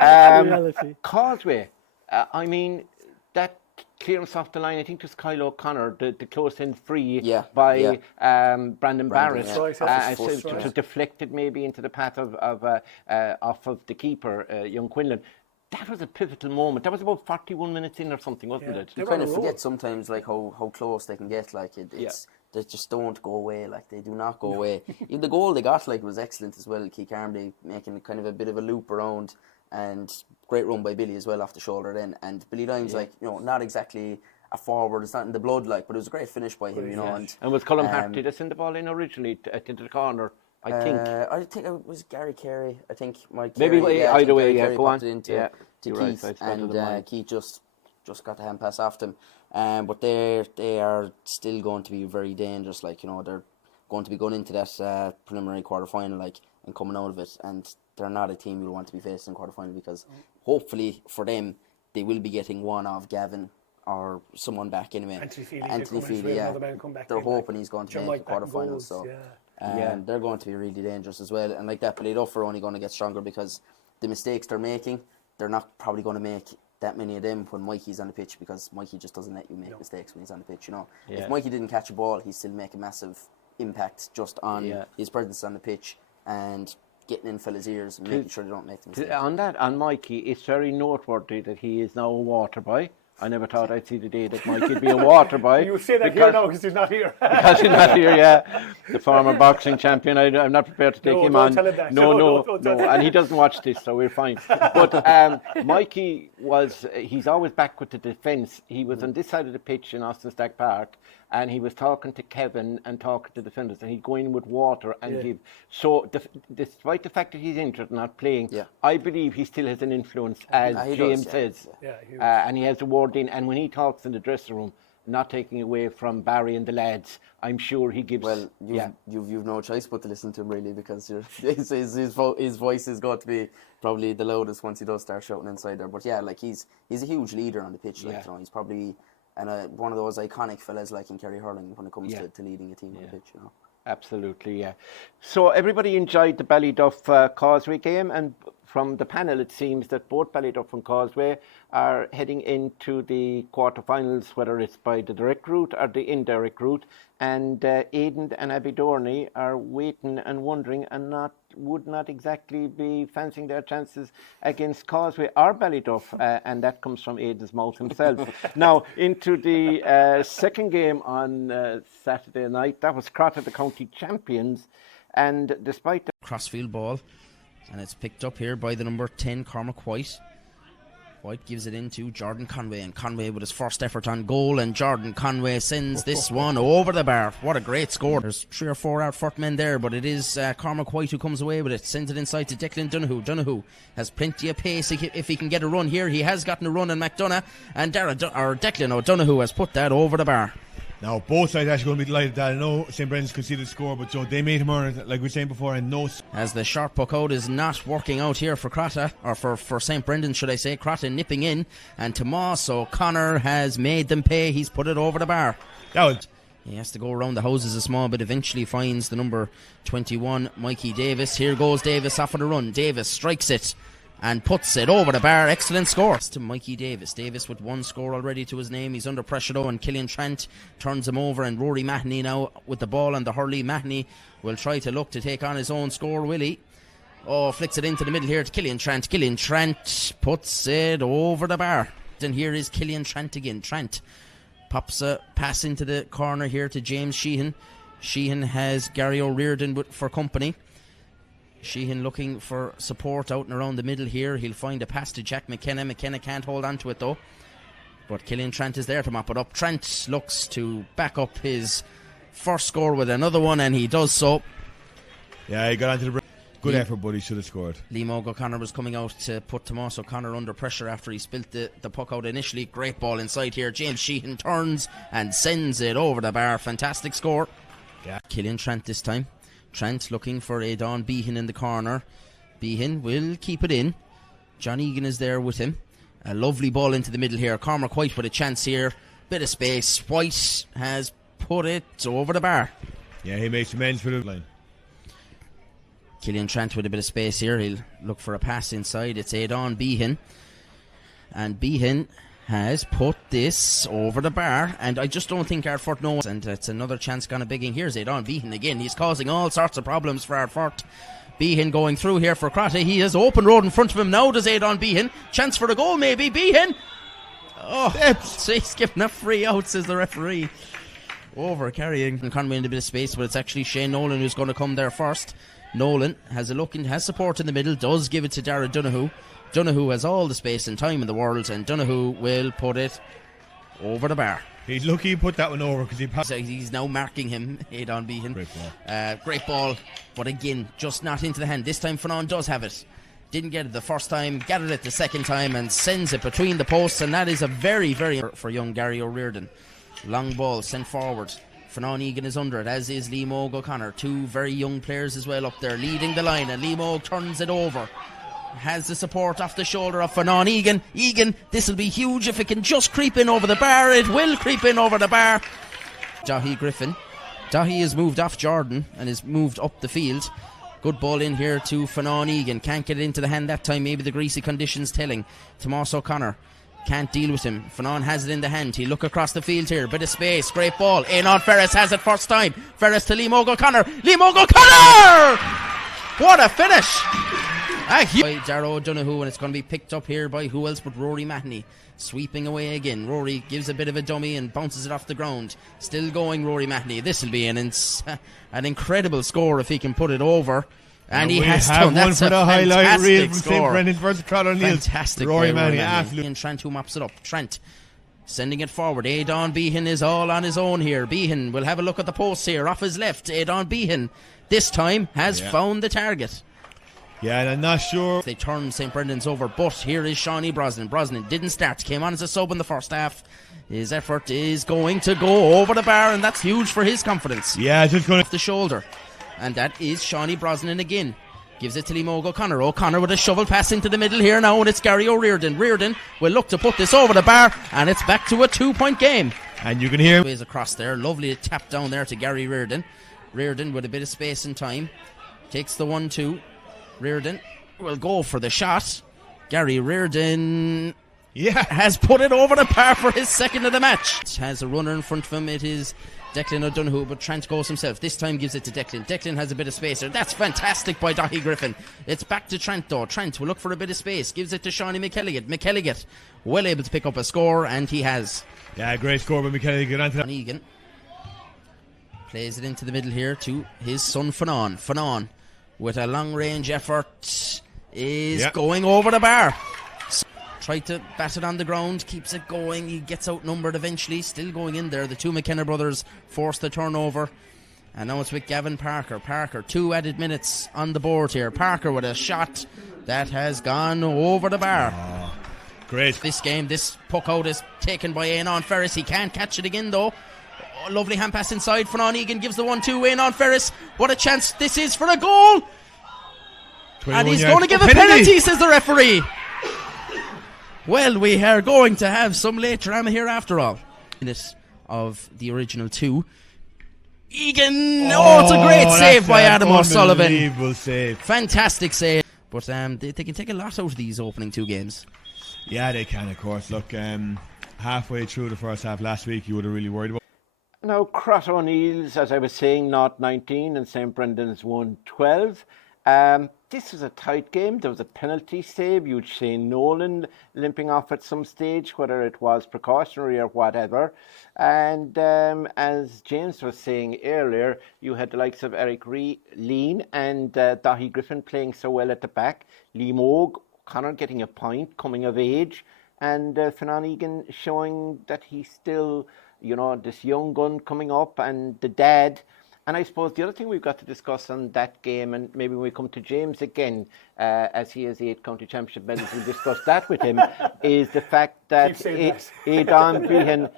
reality. Causeway, I mean, that clearance off the line, I think it was Kyle O'Connor, the close-in free by Brandon Barrett. yeah. Right, So that's it was deflected maybe into the path of off of the keeper, young Quinlan. That was a pivotal moment. That was about 41 minutes in or something, wasn't it? They You were kind on of a roll. forget sometimes like how close they can get. Like they just don't go away. Like they do not go away. Even the goal they got was excellent as well. Keith Carmody making kind of a bit of a loop around, and great run by Billy as well off the shoulder then. And Billy Lyons not exactly a forward. It's not in the blood but it was a great finish by him. And was Colin Harty that sent the ball in originally into the corner? I think it was Gary Carey. I think maybe either way. Carey Go on. popped it into Keith, and Keith just got the hand pass off them. But they are still going to be very dangerous. They're going to be going into that preliminary quarter final and coming out of it, and they're not a team you'll want to be facing in quarter final because hopefully for them they will be getting one of Gavin or someone back anyway. Anthony Feely, they're hoping he's going to make the quarter final. So. They're going to be really dangerous as well, and like that Ballyduff are only going to get stronger because the mistakes they're making, they're not probably going to make that many of them when Mikey's on the pitch, because Mikey just doesn't let you make mistakes when he's on the pitch. If Mikey didn't catch a ball, he'd still make a massive impact just on his presence on the pitch and getting in fellas' ears and making sure they don't make the mistakes. On Mikey, it's very noteworthy that he is now a water boy. I never thought I'd see the day that Mikey'd be a water boy. You would say that here now because he's not here. Because he's not here, the former boxing champion. I'm not prepared to take him on. Tell him that. No, and he doesn't watch this, so we're fine. But Mikey he's always back with the defence. He was on this side of the pitch in Austin Stack Park, and he was talking to Kevin and talking to the defenders, and he'd go in with water and give. So despite the fact that he's injured and not playing, I believe he still has an influence, as James says. And he has a word in, and when he talks in the dressing room, not taking away from Barry and the lads, I'm sure he gives. Well, you've no choice but to listen to him really, because his voice is going to be probably the loudest once he does start shouting inside there. But he's a huge leader on the pitch. He's probably one of those iconic fellas in Kerry hurling when it comes to leading a team on the pitch. Absolutely, So everybody enjoyed the Ballyduff Causeway game, and from the panel it seems that both Ballyduff and Causeway are heading into the quarterfinals, whether it's by the direct route or the indirect route, and Aidan and Abbeydorney are waiting and wondering and would not exactly be fancying their chances against Causeway or Ballyduff, and that comes from Aidan's mouth himself. Now, into the second game on Saturday night, that was Crotta, the county champions, and despite the crossfield ball, and it's picked up here by the number 10 Cormac White. White gives it into Jordan Conway, and Conway with his first effort on goal, and Jordan Conway sends this one over the bar. What a great score. There's 3 or 4 out-foot men there, but it is Cormac White who comes away with it, sends it inside to Declan Donoghue. Donoghue has plenty of pace if he can get a run here. He has gotten a run on McDonough, and Declan O'Donoghue has put that over the bar. Now, both sides actually going to be delighted that I know St. Brendan's conceded the score, but they made him earn it, like we were saying before, and no. As the short puck out is not working out here for Crotta, or for St. Brendan, should I say. Crotta nipping in, and Tomas O'Connor has made them pay. He's put it over the bar. He has to go around the houses a small bit, eventually finds the number 21, Mikey Davis. Here goes Davis off on the run. Davis strikes it and puts it over the bar. Excellent score to Mikey Davis. Davis with 1 score already to his name. He's under pressure though, and Killian Trent turns him over, and Rory Mahoney now with the ball on the hurley. Mahoney will try to look to take on his own score, will he? Flicks it into the middle here to Killian Trent. Killian Trent puts it over the bar. And here is Killian Trent again. Trent pops a pass into the corner here to James Sheehan. Sheehan has Gary O'Riordan for company. Sheehan looking for support out and around the middle here. He'll find a pass to Jack McKenna. McKenna can't hold on to it though, but Killian Trent is there to mop it up. Trent looks to back up his first score with another one, and he does so. Yeah, he got onto the break. Good effort, but he should have scored. Liam O'Connor was coming out to put Tomas O'Connor under pressure after he spilt the puck out initially. Great ball inside here. James Sheehan turns and sends it over the bar. Fantastic score. Killian Trent this time. Trent looking for Aidan Behan in the corner. Behan will keep it in. John Egan is there with him. A lovely ball into the middle here. Cormac White with a chance here. Bit of space. White has put it over the bar. Yeah, he makes amends for the line. Killian Trent with a bit of space here. He'll look for a pass inside. It's Aidan Behan. And Behan has put this over the bar. And I just don't think Ardfort knows. And it's another chance gone a bigging. Here's Aidan Behan again. He's causing all sorts of problems for Ardfort. Behan going through here for Crotta. He has open road in front of him now. Does Aidan Behan? Chance for the goal maybe. Behan. Oh, he's giving a free out, says the referee. Over carrying Conway in a bit of space, but it's actually Shane Nolan who's going to come there first. Nolan has a look and has support in the middle, does give it to Dara Donoghue. Donoghue has all the space and time in the world, and Donoghue will put it over the bar. He's lucky he put that one over because he's now marking him, Aidan Behan. Great ball. Great ball, but again, just not into the hand. This time Fanon does have it. Didn't get it the first time, got it the second time, and sends it between the posts, and that is a very, very for young Gary O'Riordan. Long ball sent forward. Fanon Egan is under it, as is Liam O'Connor. Two very young players as well up there, leading the line, and Liam O'G turns it over. Has the support off the shoulder of Fanon Egan. Egan, this will be huge if it can just creep in over the bar. It will creep in over the bar. Dahi Griffin. Dahi has moved off Jordan and has moved up the field. Good ball in here to Fanon Egan. Can't get it into the hand that time. Maybe the greasy conditions telling. Tomas O'Connor can't deal with him. Fanon has it in the hand. He look across the field here. Bit of space. Great ball. Aidan Ferris has it first time. Ferris to Liam O'Connor. Liam O'Connor! What a finish! By Darrow O'Donoghue, and it's going to be picked up here by who else but Rory Mahoney. Sweeping away again. Rory gives a bit of a dummy and bounces it off the ground. Still going, Rory Mahoney. This will be an incredible score if he can put it over. And he has done. That's for the highlight reel from St. Brendan versus Crotta O'Neill. Fantastic. Rory Mahoney, absolutely. And Trent who mops it up. Trent sending it forward. Aidan Behan is all on his own here. Behan will have a look at the post here off his left. Aidan Behan this time has found the target. Yeah, and I'm not sure. They turned St. Brendan's over, but here is Shawnee Brosnan. Brosnan didn't start, came on as a sub in the first half. His effort is going to go over the bar, and that's huge for his confidence. Yeah, just going off the shoulder. And that is Shawnee Brosnan again. Gives it to Liam O'Connor. O'Connor with a shovel pass into the middle here now, and it's Gary O'Riordan. Riordan will look to put this over the bar, and it's back to a 2-point game. And you can hear ways across there. Lovely tap down there to Gary Riordan. Riordan with a bit of space and time. Takes the 1-2. Riordan will go for the shot. Gary Riordan has put it over the bar for his second of the match. Has a runner in front of him. It is Declan O'Donoghue, but Trent goes himself. This time gives it to Declan. Declan has a bit of space there. That's fantastic by Dahi Griffin. It's back to Trent though. Trent will look for a bit of space. Gives it to Shawnee McElligott. McElligott well able to pick up a score, and he has. Yeah, great score by McElligott. Onto that. Egan plays it into the middle here to his son Fanon. Fanon with a long range effort is going over the bar. Tried to bat it on the ground, keeps it going. He gets outnumbered eventually, still going in there. The two McKenna brothers force the turnover, and now it's with Gavin Parker. Parker, 2 added minutes on the board here. Parker with a shot that has gone over the bar. Great. This game, this puck out is taken by Aidan Ferris. He can't catch it again though. Lovely hand pass inside. Fanon Egan gives the 1-2. Aidan Ferris. What a chance this is for a goal. And he's going to give a penalty, says the referee. Well, we are going to have some late drama here after all. Minute of the original 2. Egan. Oh, it's a great save by Adam O'Sullivan. Unbelievable save. Fantastic save. But they can take a lot out of these opening 2 games. Yeah, they can, of course. Look, halfway through the first half last week, you would have really worried about. Now, Crotta O'Neill's, as I was saying, 0-19 and St. Brendan's 1-12. This was a tight game. There was a penalty save. You'd say Nolan limping off at some stage, whether it was precautionary or whatever. And as James was saying earlier, you had the likes of Eric Lean and Dahi Griffin playing so well at the back. Liam O'Connor getting a point, coming of age. And Fanon Egan showing that he's still, you know, this young gun coming up, and the dad. And I suppose the other thing we've got to discuss on that game, and maybe when we come to James again, as he has 8 county championship medals, we'll discuss that with him, is the fact that Aidan Behan,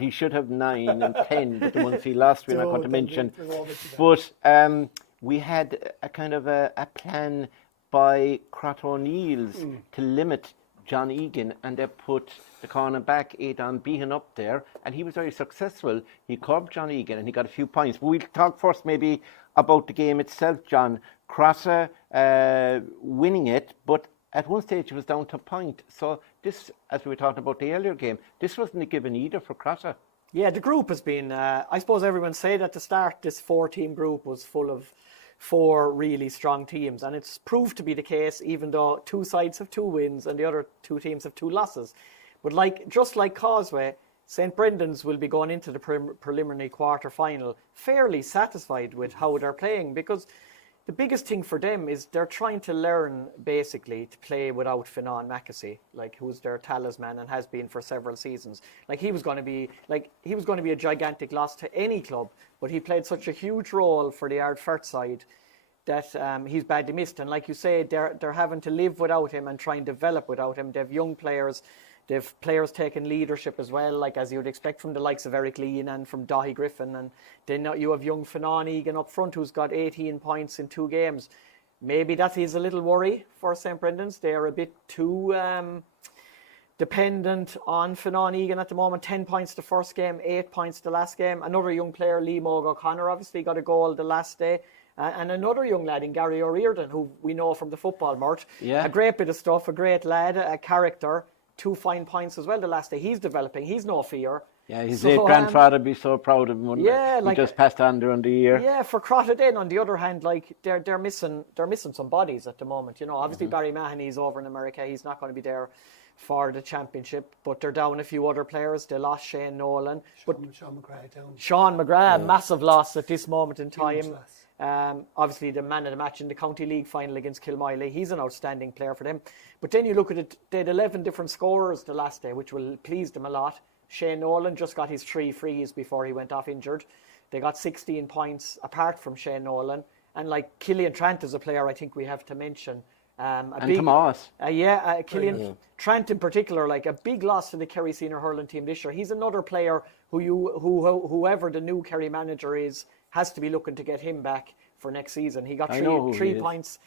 he should have 9 and 10, but the ones he lost we're not going to mention. But we had a kind of a plan by Crotta O'Neill's to limit John Egan, and they put the cornerback Aidan Behan up there, and he was very successful. He curbed John Egan and he got a few points. But we'll talk first maybe about the game itself, John. Crotta winning it, but at one stage it was down to a point. So this, as we were talking about the earlier game, this wasn't a given either for Crotta. Yeah, the group has been, I suppose everyone said at the start, this 4-team group was full of 4 really strong teams, and it's proved to be the case, even though 2 sides have 2 wins and the other 2 teams have 2 losses. But just like Causeway, St. Brendan's will be going into the preliminary quarter-final fairly satisfied with how they're playing, because the biggest thing for them is they're trying to learn, basically, to play without Finan McAsey, who's their talisman and has been for several seasons. He was going to be a gigantic loss to any club, but he played such a huge role for the Ardfert side that he's badly missed. And like you say, they're having to live without him and try and develop without him. They have young players. They've players taking leadership as well, as you would expect from the likes of Eric Leahy and from Dahi Griffin. And then you have young Finan Egan up front, who's got 18 points in 2 games. Maybe that is a little worry for St. Brendan's. They're a bit too dependent on Finan Egan at the moment. 10 points the first game, 8 points the last game. Another young player, Leahy O'Connor, obviously got a goal the last day. And another young lad in Gary O'Riordan, who we know from the football, Mort. Yeah. A great bit of stuff, a great lad, a character. 2 fine points as well the last day. He's developing. He's no fear. Yeah, his late grandfather would be so proud of him. He just passed on during the year. Yeah, for Crotta then, on the other hand, they're missing some bodies at the moment. Obviously Barry Mahoney's over in America. He's not going to be there for the championship, but they're down a few other players. They lost Shane Nolan. Sean McGrath down. Sean McGrath, massive loss at this moment in time. Obviously the man of the match in the County League final against Kilmiley. He's an outstanding player for them. But then you look at it, they had 11 different scorers the last day, which will please them a lot. Shane Nolan just got his 3 frees before he went off injured. They got 16 points apart from Shane Nolan. And Killian Trant is a player I think we have to mention. Tomas. Killian Trant in particular, a big loss to the Kerry Senior Hurling team this year. He's another player whoever the new Kerry manager is, has to be looking to get him back for next season. He got 3 points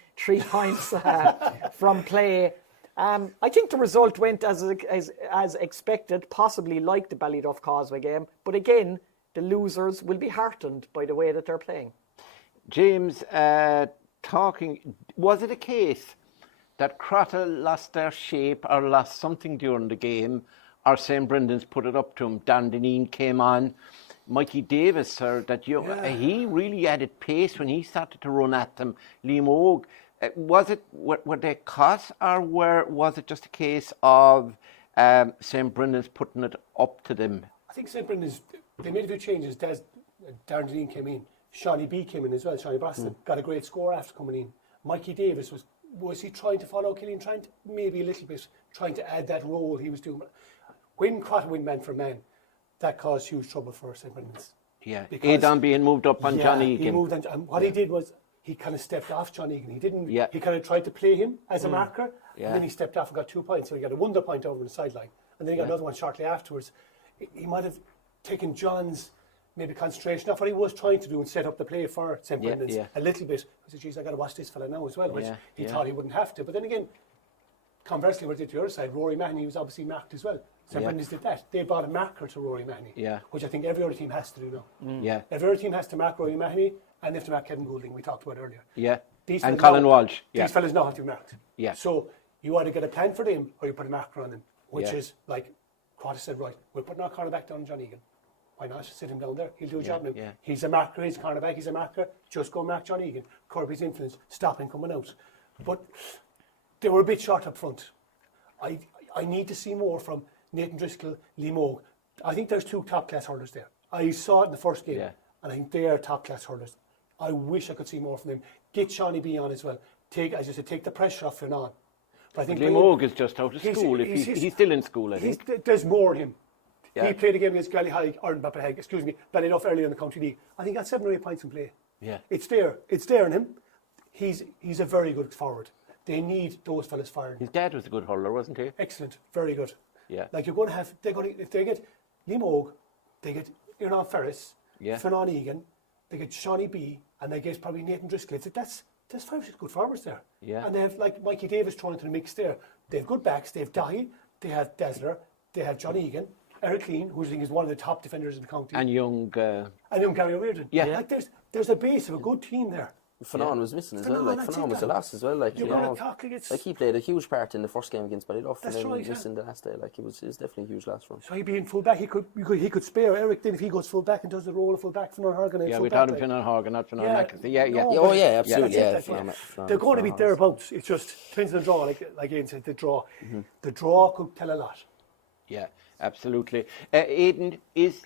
from play. I think the result went as expected, possibly like the Ballyduff Causeway game. But again, the losers will be heartened by the way that they're playing. James, was it a case that Crotta lost their shape or lost something during the game, or St. Brendan's put it up to him? Dan Deneen came on. Mikey Davis, he really added pace when he started to run at them. Liam Og, were they caught, or was it just a case of St. Brendan's putting it up to them? I think St. Brendan's, they made a few changes. Darren Deneen came in. Shawnee B came in as well. Shawnee Braston got a great score after coming in. Mikey Davis, was he trying to follow Killian Trant? Maybe a little bit, trying to add that role he was doing. When Crotta went man for man, that caused huge trouble for St. Brendan's. Yeah, Aidan being moved up on John Egan. He moved on, and what he did was he kind of stepped off John Egan. He didn't. Yeah. He kind of tried to play him as a marker, and then he stepped off and got 2 points. So he got a wonder point over the sideline, and then he got another one shortly afterwards. He might have taken John's maybe concentration off what he was trying to do and set up the play for St. Brendan's a little bit. I said, geez, I got to watch this fella now as well, which he thought he wouldn't have to. But then again, conversely, what they did to the other side, Rory Mahoney was obviously marked as well. St. Brendan's did that. They brought a marker to Rory Mahoney, which I think every other team has to do now. Every other team has to mark Rory Mahoney, and they have to mark Kevin Goulding, we talked about earlier. And Colin Walsh. These fellas now have to be marked. So you either get a plan for them, or you put a marker on them, which is like Crotta said, right, we're putting our cornerback down on John Egan. Why not sit him down there? He'll do a job now. He's a marker, he's a cornerback, he's a marker. Just go mark John Egan, curb his influence, stop him coming out. But they were a bit short up front. I need to see more from Nathan Driscoll, Liam Og. I think there's 2 top-class hurlers there. I saw it in the first game, and I think they are top-class hurlers. I wish I could see more from them. Get Shawnee B on as well. As you said, take the pressure off Finan. But I think Liam Og is just out of school. He's still in school, I think. There's more in him. He played a game against Ballyheigue, or Ballyduff earlier in the County League. I think he got 7 or 8 points in play. It's there. It's there in him. He's a very good forward. They need those fellas firing. His dad was a good hurler, wasn't he? Excellent. Very good. Yeah. You're going to have, if they get Liam Og, they get Ernan Ferris, Finan Egan, they get Shawnee B, and they get probably Nathan Driscoll. That's there's 5 or 6 good forwards there. Yeah. And they have, like, Mikey Davis thrown into the mix there. They have good backs. They have Dahi, they have Desler, they have John Egan, Eric Lean, who I think is one of the top defenders in the county. And young Gary O'Riordan. Yeah. Like, there's a base of a good team there. Fanon was missing as well. Fanon, Like that's Fanon it, was a loss as well. Like You're you gonna know, talk like it's- like he played a huge part in the first game against Ballyduff, and That's then right, missing the last day. Like it was definitely a huge loss for him. So he'd be in full back. He could spare Eric then if he goes full back and does the role of full back for Horgan. Yeah, without him Finan Horgan, not Finan McCarthy. Yeah, yeah. No, Oh but yeah, absolutely. Yeah, that's it, Fanon- they're going to be Fanon- thereabouts. It's just depends on the draw. Like Aidan said, the draw. The draw could tell a lot. Yeah, absolutely. Aidan is...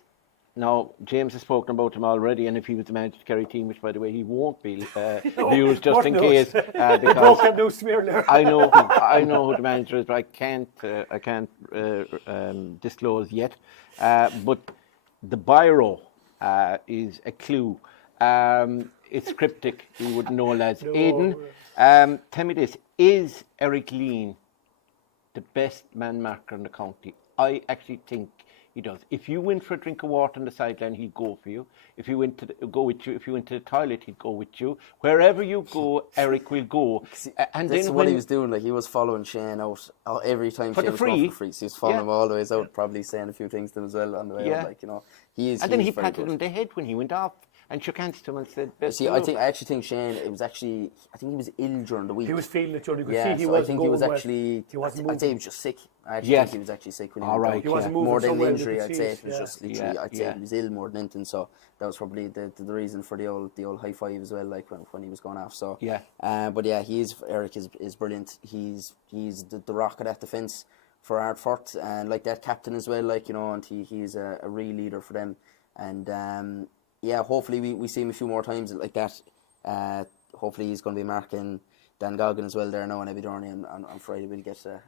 Now, James has spoken about him already, and if he was the manager to Kerry team, which, by the way, he won't be, used just in Martin case. knows. Because He broke that news to me earlier. I know who the manager is, but I can't disclose yet. But the biro is a clue. It's cryptic. You wouldn't know, lads. No. Aidan, tell me this: is Eric Lean the best man marker in the county? I actually think he does. If you went for a drink of water on the sideline, he'd go for you. If you went to go with you, if you went to the toilet, he'd go with you. Wherever you go, Eric will go. And That's then what when he was doing. Like he was following Shane out every time For Shane the was going free? for free. So he was following Yeah. him all the way out, probably saying a few things to him as well on the way Yeah. out. Like you know, he is. and then he very patted good. him on the head when he went off and shook hands to him and said, "Best See, of I luck." actually think Shane. It was actually. I think he was ill during the week. He was feeling it, Johnny. You could Yeah, see he so wasn't I think he was going well. actually. He wasn't I'd say he moving. was just sick. I actually Yes. think he was actually sick when he All went right, out. He wasn't yeah. moving More so than well, the you injury, could I'd see say it, it was yeah. just literally. Yeah, I'd say yeah. he was ill more than anything. So that was probably the reason for the old high five as well. Like when he was going off. So Yeah. but yeah, Eric is brilliant. He's the rock of that defence for Ardfort, and like that captain as well. Like you know, and he's a real leader for them. And yeah, hopefully we see him a few more times like that. Hopefully he's going to be marking Dan Goggin as well there now in Abbeydorney on Friday. We'll get a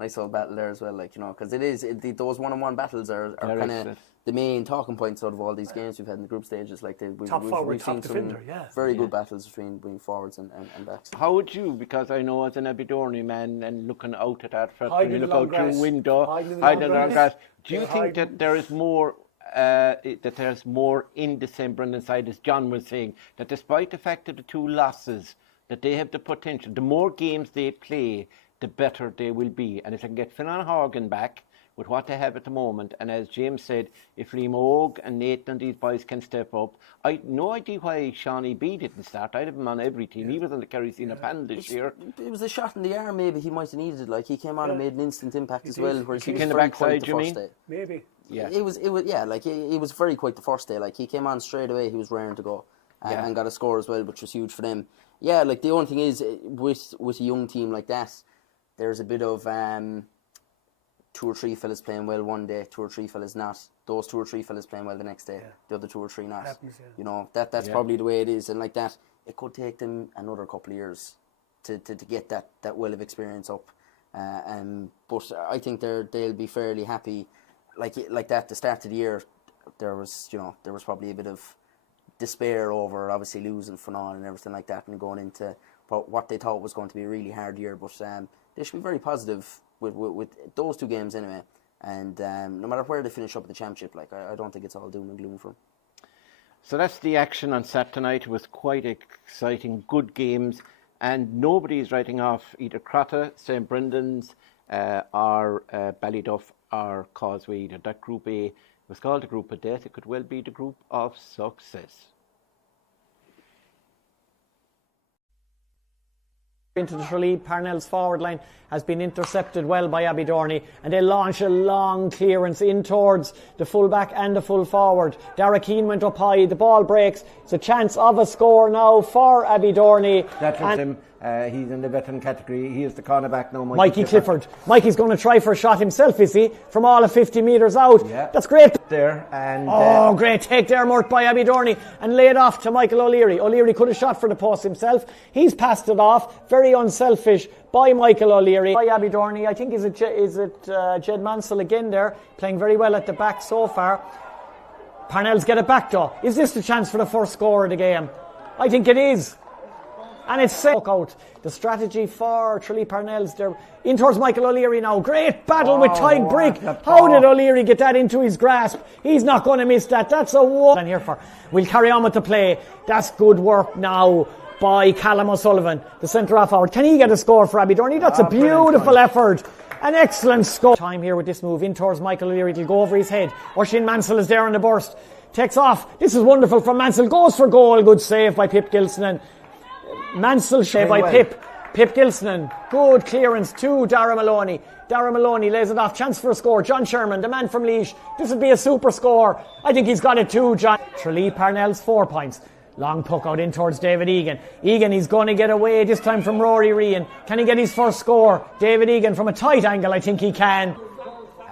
nice old battle there as well, like you know, because those one-on-one battles are kind of the main talking points out of all these games we've had in the group stages. Like Top forward, we've top seen defender, some yeah. very good battles between forwards and backs. How would you, because I know as an Abbeydorney man and looking out at that first, Hiding when you in look the out long your grass. window, Hiding in the hiding in long the grass. grass, do you Yeah, think hiding. that there is more that there's more in December and inside, as John was saying, that despite the fact of the 2 losses, that they have the potential, the more games they play, the better they will be. And if they can get Finan Horgan back with what they have at the moment, and as James said, if Liam Ogue and Nathan and these boys can step up, I no idea why Shawnee B didn't start. I'd have him on every team. He was on the Kerry Senior panel this year. It was a shot in the arm. Maybe he might have needed it. Like he came on and made an instant impact as well. Whereas he Kick was in the very backside, quiet the you first mean? day. Maybe. Yeah. It was yeah, like it was very quick the first day. Like he came on straight away, he was raring to go, and got a score as well, which was huge for them. Yeah, like the only thing is with a young team like that, there's a bit of 2 or 3 fellas playing well one day, 2 or 3 fellas not. Those 2 or 3 fellas playing well the next day, the other 2 or 3 not. Happens, yeah. You know that's probably the way it is, and like that, it could take them another couple of years to get that well of experience up. But I think they'll be fairly happy. Like that, the start of the year, there was probably a bit of despair over obviously losing Fanon and everything like that, and going into what they thought was going to be a really hard year. But they should be very positive with those 2 games anyway. And no matter where they finish up at the championship, like I don't think it's all doom and gloom for them. So that's the action on Saturday night. It was quite exciting, good games, and nobody's writing off either Crotta, St. Brendan's, or Ballyduff or Causeway either. That Group A was called the Group of Death. It could well be the Group of Success. Into the Tralee, Parnells forward line has been intercepted well by Abbeydorney, and they launch a long clearance in towards the full back and the full forward. Dara Keane went up high, the ball breaks. It's a chance of a score now for Abbeydorney. That was him. He's in the veteran category. He is the cornerback now, Mikey Clifford. Mikey's going to try for a shot himself, is he? From all of 50 metres out. Yeah. That's great. There and Great take there, Mort, by Abbeydorney, and laid off to Michael O'Leary. O'Leary could have shot for the post himself. He's passed it off. Very unselfish by Michael O'Leary. By Abbeydorney, I think is it Jed Mansell again there, playing very well at the back so far. Parnells get it back though. Is this the chance for the first score of the game? I think it is. And it's set out. The strategy for Tralee Parnells, they're in towards Michael O'Leary now. Great battle with Tyne Brick. How did O'Leary get that into his grasp? He's not going to miss that. That's a one. And here for. We'll carry on with the play. That's good work now by Callum O'Sullivan, the centre-half forward. Can he get a score for Abbeydorney? That's a beautiful effort. An excellent score. Time here with this move in towards Michael O'Leary. It'll go over his head. Oisin Mansell is there on the burst. Takes off. This is wonderful from Mansell. Goes for goal. Good save by Pip Gilsonan. Mansell save by Pip. Pip Gilsonan. Good clearance to Dara Maloney. Dara Maloney lays it off. Chance for a score. John Sherman, the man from Leahy. This would be a super score. I think he's got it too, John. Tralee Parnells 4 points. Long puck out in towards David Egan. Egan, he's going to get away this time from Rory Ryan. Can he get his first score? David Egan from a tight angle, I think he can.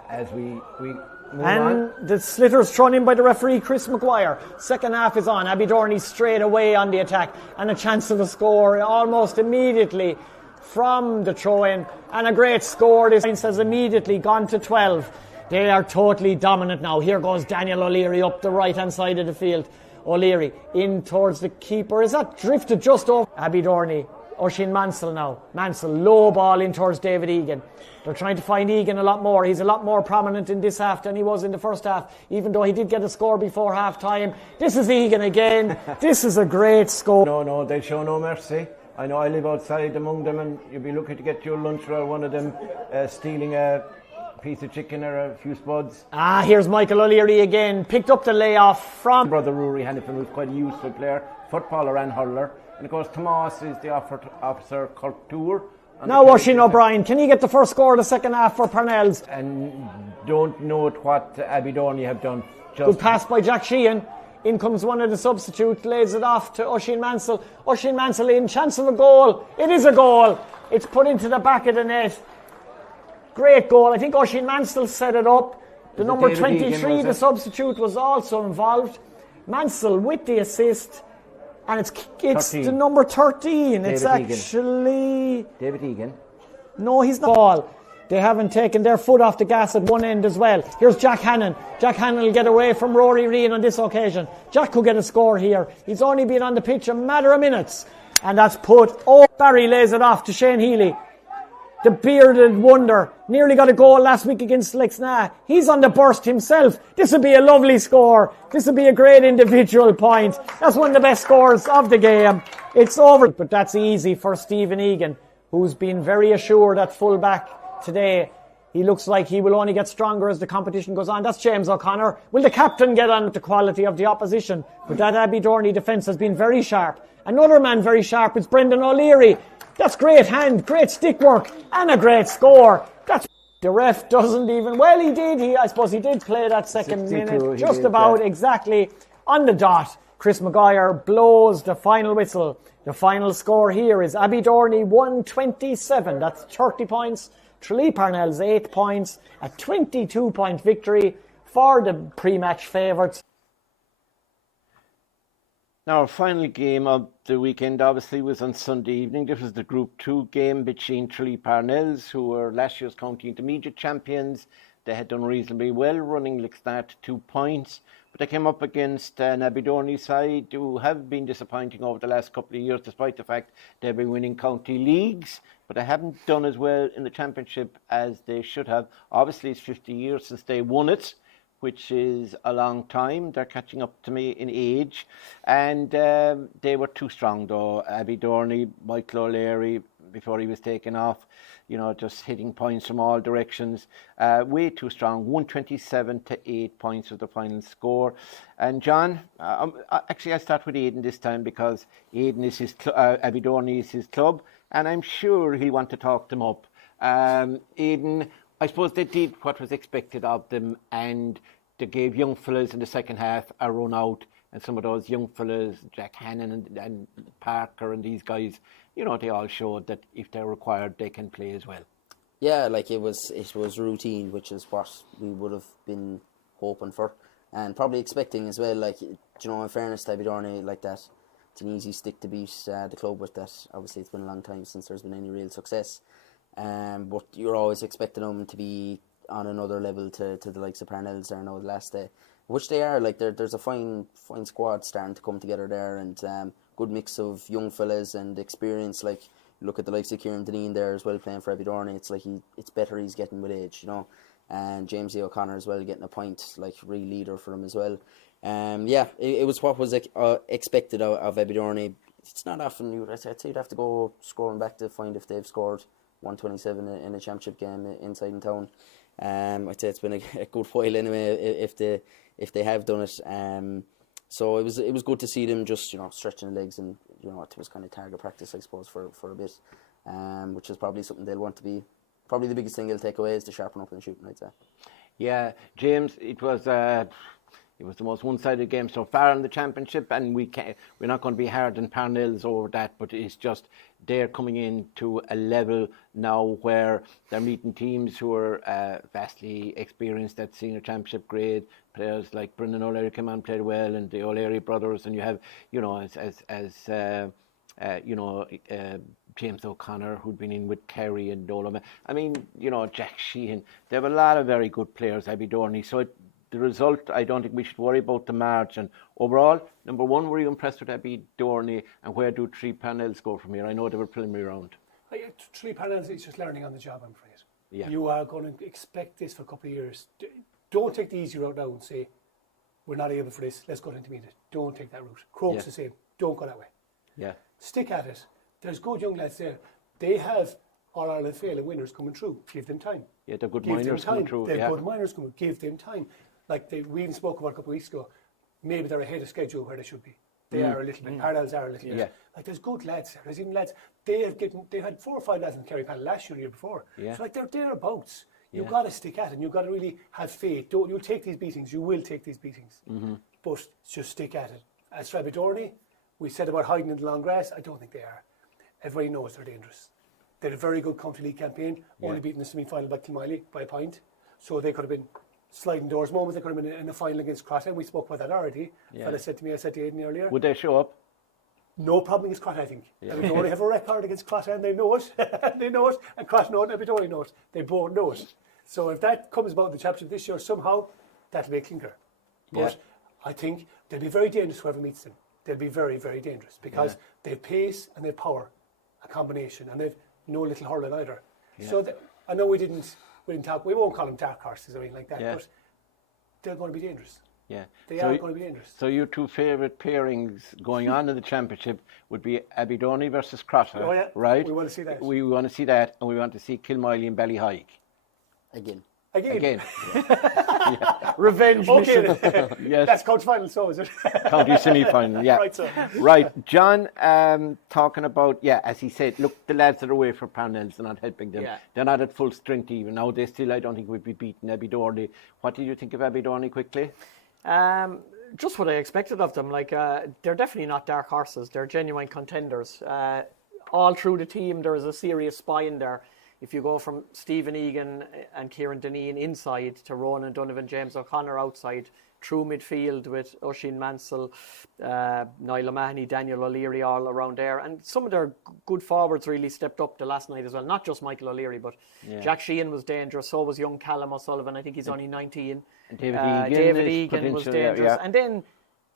As we move and the slitter's thrown in by the referee, Chris Maguire. Second half is on. Abbeydorney straight away on the attack. And a chance of a score almost immediately from the throw-in. And a great score. This has immediately gone to 12. They are totally dominant now. Here goes Daniel O'Leary up the right-hand side of the field. O'Leary in towards the keeper. Is that drifted just over? Abbeydorney. Oisin Mansell now. Mansell, low ball in towards David Egan. They're trying to find Egan a lot more. He's a lot more prominent in this half than he was in the first half, even though he did get a score before half time. This is Egan again. This is a great score. No, they show no mercy. I know I live outside among them, and you'll be looking to get your lunch or one of them stealing a piece of chicken or a few spuds. Here's Michael O'Leary again. Picked up the layoff from brother Rory Hannifin, who's quite a useful player, footballer and hurler. And of course Tomas is the officer Culture. Now Oisin O'Brien, can he get the first score of the second half for Parnells? And don't note what Abbeydorney have done. Good pass by Jack Sheehan. In comes one of the substitutes, lays it off to Oisin Mansell. Oisin Mansell in, chance of a goal. It is a goal. It's put into the back of the net. Great goal. I think Oisin Mansell set it up. The number 23, the substitute, was also involved. Mansell with the assist. And it's the number 13. It's actually David Egan. No, he's not. Ball. They haven't taken their foot off the gas at one end as well. Here's Jack Hannon. Jack Hannon will get away from Rory Ryan on this occasion. Jack could get a score here. He's only been on the pitch a matter of minutes. And that's put. Barry lays it off to Shane Healy. The bearded wonder. Nearly got a goal last week against Lexna. He's on the burst himself. This would be a lovely score. This would be a great individual point. That's one of the best scores of the game. It's over. But that's easy for Stephen Egan, who's been very assured at full back today. He looks like he will only get stronger as the competition goes on. That's James O'Connor. Will the captain get on with the quality of the opposition? But that Abbeydorney defence has been very sharp. Another man very sharp is Brendan O'Leary. That's great hand, great stick work, and a great score. That's the ref doesn't even. Well, he did. I suppose he did play that second minute, just about exactly on the dot. Chris Maguire blows the final whistle. The final score here is Abbeydorney 127. That's 30 points. Tralee Parnells 8 points. A 22-point victory for the pre-match favourites. Now, our final game of the weekend obviously was on Sunday evening. This was the Group 2 game between Tralee Parnells, who were last year's county intermediate champions. They had done reasonably well, running Lixnat 2 points. But they came up against an Abbeydorney side who have been disappointing over the last couple of years, despite the fact they've been winning county leagues. But they haven't done as well in the championship as they should have. Obviously, it's 50 years since they won it, which is a long time. They're catching up to me in age. And they were too strong, though. Abbeydorney, Michael O'Leary, before he was taken off, just hitting points from all directions. Way too strong. 127 to 8 points was the final score. And John, actually I'll start with Aidan this time, because Aidan is Abbeydorney is his club, and I'm sure he'll want to talk them up. Aidan, I suppose they did what was expected of them, and they gave young fellas in the second half a run out, and some of those young fellas, Jack Hannon and Parker and these guys, they all showed that if they're required, they can play as well. Yeah, it was routine, which is what we would have been hoping for, and probably expecting as well. In fairness to Abbeydorney, that, it's an easy stick to beat the club with that. Obviously, it's been a long time since there's been any real success. But you're always expecting them to be on another level to the likes of Parnells there now the last day, which they are. There's a fine squad starting to come together there, and good mix of young fellas and experience. Look at the likes of Kieran Deneen there as well, playing for Abbeydorney. It's better he's getting with age, and James A. O'Connor as well getting a point, real leader for him as well. It was what was expected of Abbeydorney. it's not often. I'd say you'd have to go scrolling back to find if they've scored 127 in a championship game inside in town. I'd say it's been a good while anyway if they have done it. So it was good to see them just stretching the legs, and it was kind of target practice, I suppose, for a bit, which is probably something they'll want to be. Probably the biggest thing they'll take away is to sharpen up in shooting, I'd say. Yeah, James, it was the most one-sided game so far in the championship, and we're not going to be hard on Parnells over that, but it's just they're coming into a level now where they're meeting teams who are vastly experienced at senior championship grade. Players like Brendan O'Leary came on and played well, and the O'Leary brothers, and you have James O'Connor, who'd been in with Kerry and Dolan. I mean, Jack Sheehan. They have a lot of very good players, Abbeydorney. So the result, I don't think we should worry about the margin. Overall, number one, were you impressed with Abbeydorney, and where do Tralee Parnells go from here? I know they were preliminary round. Tralee Parnells is just learning on the job, I'm afraid. Yeah. You are going to expect this for a couple of years. Don't take the easy route now and say, we're not able for this, let's go to intermediate. Don't take that route. Crokes the same. Don't go that way. Yeah. Stick at it. There's good young lads there. They have All-Ireland failing winners coming through. Give them time. Yeah, they're good minors coming through. They're good minors coming. Give them time. Like we even spoke about a couple of weeks ago. Maybe they're ahead of schedule where they should be. They are a little bit. Parnells are a little bit. Like there's good lads there. There's even lads. They've had 4 or 5 lads in the Kerry panel last year, the year before. Yeah. So like they're thereabouts. You've got to stick at it. And you've got to really have faith. You'll take these beatings. You will take these beatings. But just stick at it. As for Abbeydorney, we said about hiding in the long grass. I don't think they are. Everybody knows they're dangerous. They had a very good County League campaign, only beating the semi-final by Kilmiley by a point. So they could have been sliding doors moments. They could have been in the final against Crotta. We spoke about that already. I said to Aidan earlier. Would they show up? No problem against Crotta, I think. Abbeydorney have a record against Crotta, and they know it. They know it. And Crotta know it, and Abbeydorney know it. They both know it. So if that comes about in the championship this year, somehow, that'll be a clinker. But I think they'll be very dangerous whoever meets them. They'll be very, very dangerous because they've pace and they've power, a combination, and they've no little hurling either. So I know we didn't talk. We won't call them dark horses or anything like that, but they're going to be dangerous. Yeah, they are going to be dangerous. So your two favourite pairings going on in the championship would be Abbeydorney versus Crotta, right? We want to see that. We want to see that, and we want to see Kilmiley and Ballyheigue. Again. Revenge mission. Yes. That's county final, so is it? County semi-final, yeah. Right, so. Right, John, talking about, as he said, look, the lads that are away for Parnells, they're not helping them. Yeah. They're not at full strength even. Now they still, I don't think, would be beating Abbeydorney. What did you think of Abbeydorney quickly? Just what I expected of them. Like, they're definitely not dark horses. They're genuine contenders. All through the team, there is a serious spine there. If you go from Stephen Egan and Kieran Deneen inside to Ronan Donovan, James O'Connor outside, through midfield with Oisin Mansell, Niall O'Mahony, Daniel O'Leary all around there. And some of their good forwards really stepped up the last night as well. Not just Michael O'Leary, but Jack Sheehan was dangerous. So was young Callum O'Sullivan. I think he's only 19. And David Egan was dangerous. And then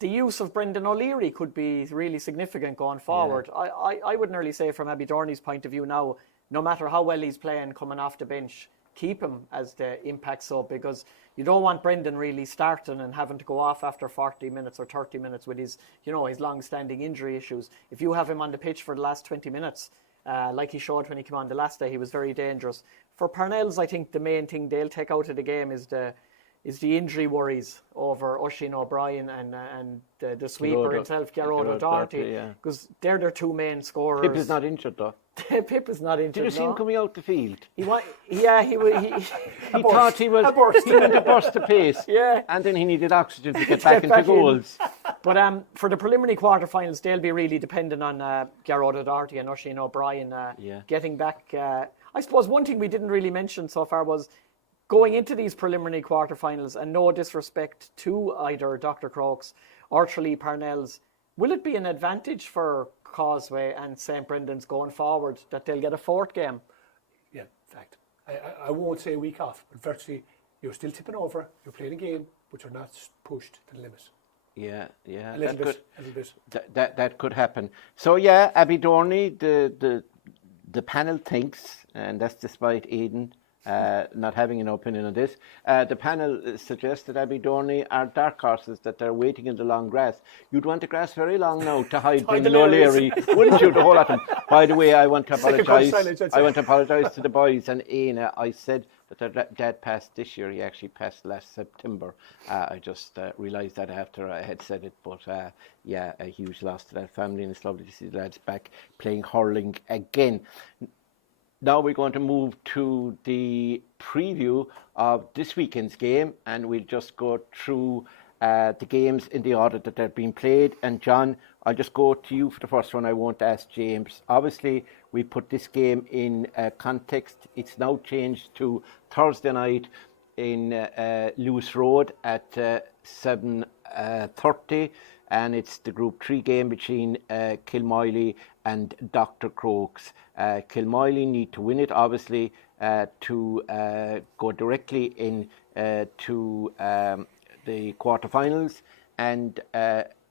the use of Brendan O'Leary could be really significant going forward. I would nearly say from Abbeydorney's point of view now, no matter how well he's playing coming off the bench, keep him as the impact sub, because you don't want Brendan really starting and having to go off after 40 minutes or 30 minutes with his, his long-standing injury issues. If you have him on the pitch for the last 20 minutes, like he showed when he came on the last day, he was very dangerous. For Parnells, I think the main thing they'll take out of the game is the injury worries over Oisin O'Brien and the sweeper himself, Gerard O'Doherty, because they're their two main scorers. Pip is not injured though. Pip is not injured. Did you see him coming out the field? He thought he went to burst the pace. Yeah. And then he needed oxygen to get back into goals. But for the preliminary quarterfinals, they'll be really dependent on Gerard O'Doherty and Oisin O'Brien getting back. I suppose one thing we didn't really mention so far was going into these preliminary quarterfinals, and no disrespect to either Dr. Crokes or Tralee Parnells, will it be an advantage for Causeway and St. Brendan's going forward that they'll get a fourth game? Yeah, in fact. I won't say a week off, but virtually you're still tipping over, you're playing a game, but you're not pushed to the limit. Yeah. A little bit. That could happen. So Abbeydorney, the panel thinks, and that's despite Aidan, not having an opinion on this. The panel suggested Abbeydorney are dark horses, that they're waiting in the long grass. You'd want the grass very long now to hide from Leahy, wouldn't you? The whole lot of them. By the way, I want to apologise. I want to apologise to the boys and Aidan. I said that their dad passed this year. He actually passed last September. I just realised that after I had said it. But yeah, a huge loss to that family, and it's lovely to see the lads back playing hurling again. Now we're going to move to the preview of this weekend's game, and we'll just go through the games in the order that they've been played. And John, I'll just go to you for the first one. I won't ask James. Obviously, we put this game in context. It's now changed to Thursday night in Lewis Road at 7:30. And it's the Group 3 game between Kilmoyley and Dr. Crokes. Kilmoyley need to win it, obviously, to go directly in to the quarterfinals, and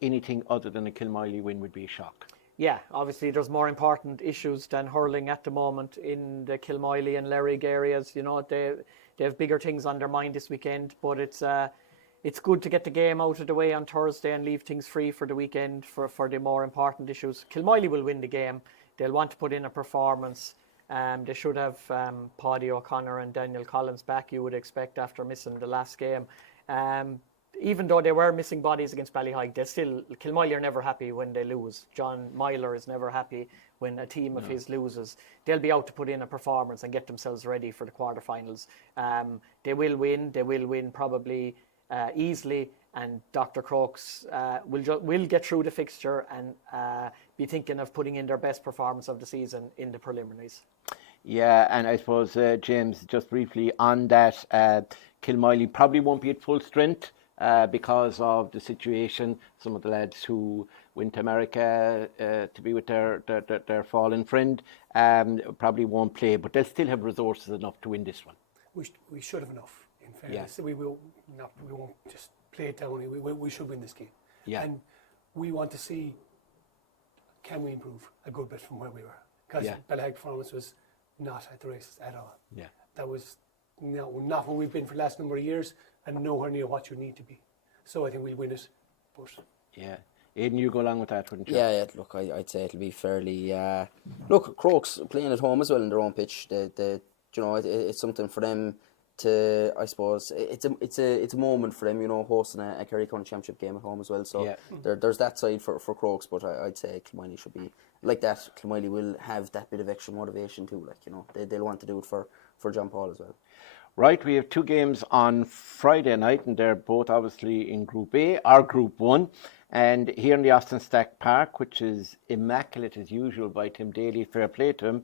anything other than a Kilmoyley win would be a shock. Yeah, obviously there's more important issues than hurling at the moment in the Kilmoyley and Leahy areas. You know, they have bigger things on their mind this weekend, but it's good to get the game out of the way on Thursday and leave things free for the weekend for the more important issues. Kilmoyley will win the game. They'll want to put in a performance. They should have Paddy O'Connor and Daniel Collins back, you would expect, after missing the last game. Even though they were missing bodies against Ballyheigue, Kilmoyley are never happy when they lose. John Myler is never happy when a team of his loses. They'll be out to put in a performance and get themselves ready for the quarterfinals. They will win. They will win probably easily, and Dr. Crokes will get through the fixture and be thinking of putting in their best performance of the season in the preliminaries. Yeah, and I suppose, James, just briefly on that, Kilmoyley probably won't be at full strength because of the situation. Some of the lads who went to America to be with their fallen friend probably won't play, but they'll still have resources enough to win this one. We should have enough, in fairness. Yeah. We won't just play it down. We should win this game. Yeah. And we want to see, can we improve a good bit from where we were? Because Ballyheigue performance was not at the races at all. Yeah. That was not where we've been for the last number of years, and nowhere near what you need to be. So I think we'll win it. But yeah. Aidan, you go along with that, wouldn't you? Yeah. Look, I'd say it'll be fairly. Look, Crokes playing at home as well in their own pitch. It's something for them to. I suppose it's a moment for them. You know, hosting a Kerry Senior Championship game at home as well. So there's that side for Crokes. But I'd say Kilmoyley should be like that. Kilmoyley will have that bit of extra motivation too. Like, you know, they'll want to do it for John Paul as well. Right, we have two games on Friday night, and they're both obviously in Group A, our Group 1. And here in the Austin Stack Park, which is immaculate as usual by Tim Daly, fair play to him.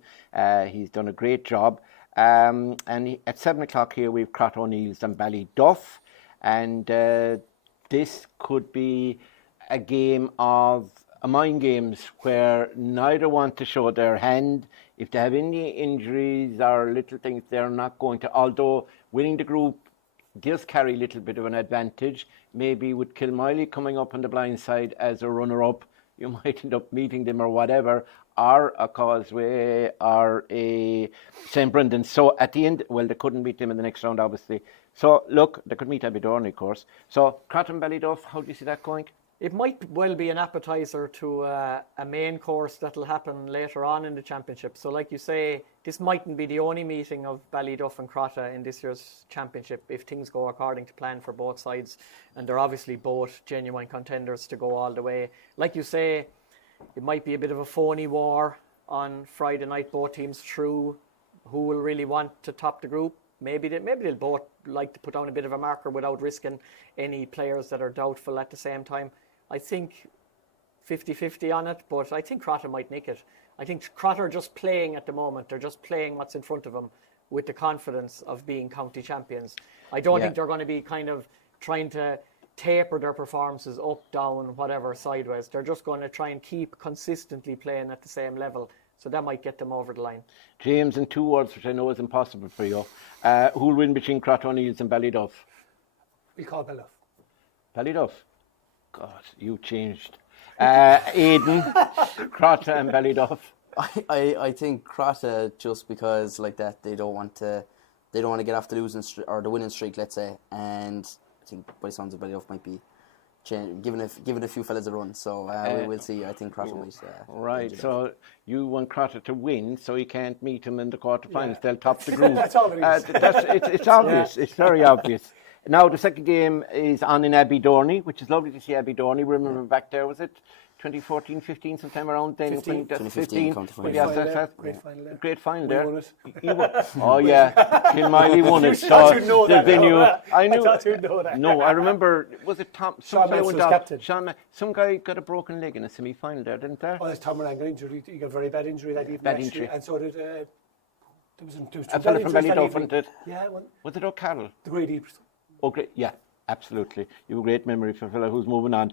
He's done a great job. And at 7 o'clock here, we have Crotta O'Neill's and Ballyduff. And this could be a game of mind games where neither want to show their hand. If they have any injuries or little things, they're not going to. Although winning the group does carry a little bit of an advantage. Maybe with Kilmoyley coming up on the blind side as a runner-up, you might end up meeting them or whatever, or a Causeway or a St. Brendan. So at the end, well, they couldn't beat them in the next round, obviously. So look, they could meet Abbeydorney, of course. So Crotta and Ballyduff, how do you see that going? It might well be an appetizer to a main course that'll happen later on in the championship. So like you say, this mightn't be the only meeting of Ballyduff and Crotta in this year's championship if things go according to plan for both sides. And they're obviously both genuine contenders to go all the way. Like you say, it might be a bit of a phony war on Friday night, both teams through who will really want to top the group. Maybe they'll both like to put down a bit of a marker without risking any players that are doubtful at the same time. I think 50-50 on it, but I think Crotta might nick it. I think Crotta are just playing at the moment. They're just playing what's in front of them with the confidence of being county champions. I don't think they're going to be kind of trying to taper their performances up, down, whatever, sideways. They're just going to try and keep consistently playing at the same level. So that might get them over the line. James, in 2 words, which I know is impossible for you, who'll win between Crotta O'Neill's and Ballyduff? We call Ballyduff. Ballyduff? God, you changed. Aidan, Crotta and Ballyduff. I think Crotta, just because like that, they don't want to they don't want to get off the losing or the winning streak, let's say. And I think by the sounds of Ballyduff might be giving a few fellas a run. So we will see. I think Crotta might. Right. So you want Crotta to win, so you can't meet them in the quarterfinals. They'll top the group. That's all it is. It's obvious. It's very obvious. Now the second game is on in Abbeydorney, which is lovely to see Abbeydorney. Remember back there, was it 2014, 15, sometime around then? 2015. Great final We there. won it. Oh yeah, Kilmiley won it. thought you'd know the that, venue. no. I knew. I thought you'd know that. No, I remember. Was it Tom? Sean Metz was captain. Some guy got a broken leg in a semi-final there, didn't there? Oh, there's Tom Moran got injured. He got a very bad injury that evening. Bad actually. injury. And so did there was A fella from Ballyduff, wasn't it? Yeah, one. Was it O'Carroll? The great Eberson. Oh, great. Yeah, absolutely. You have a great memory for a fellow who's moving on.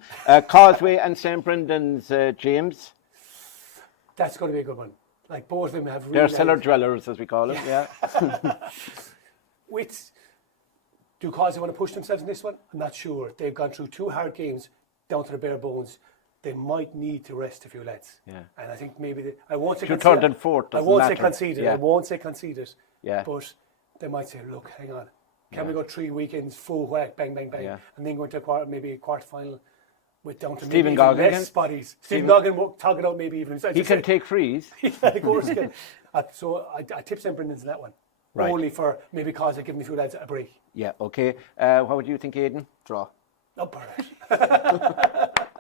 Causeway and St. Brendan's, James. That's going to be a good one. Like both of them have really. They're cellar dwellers, as we call them. Yeah. Do Causeway want to push themselves in this one? I'm not sure. They've gone through 2 hard games down to the bare bones. They might need to rest a few lads. Yeah. And I think maybe I won't say Third and fourth. I won't say matter. conceded. Yeah. I won't say conceded. Yeah. But they might say, look, hang on. Can we go 3 weekends full whack, bang, bang, bang, and then go into maybe a quarter final with down to Stephen maybe Goggin less bodies. Stephen Goggin will tug it out maybe even. He can take frees. Yeah, of course he can. So I tip St. Brendan's in that one. Right. Only for maybe cause they give me a few lads a break. Yeah, okay. What would you think, Aidan? Draw. Oh, perfect.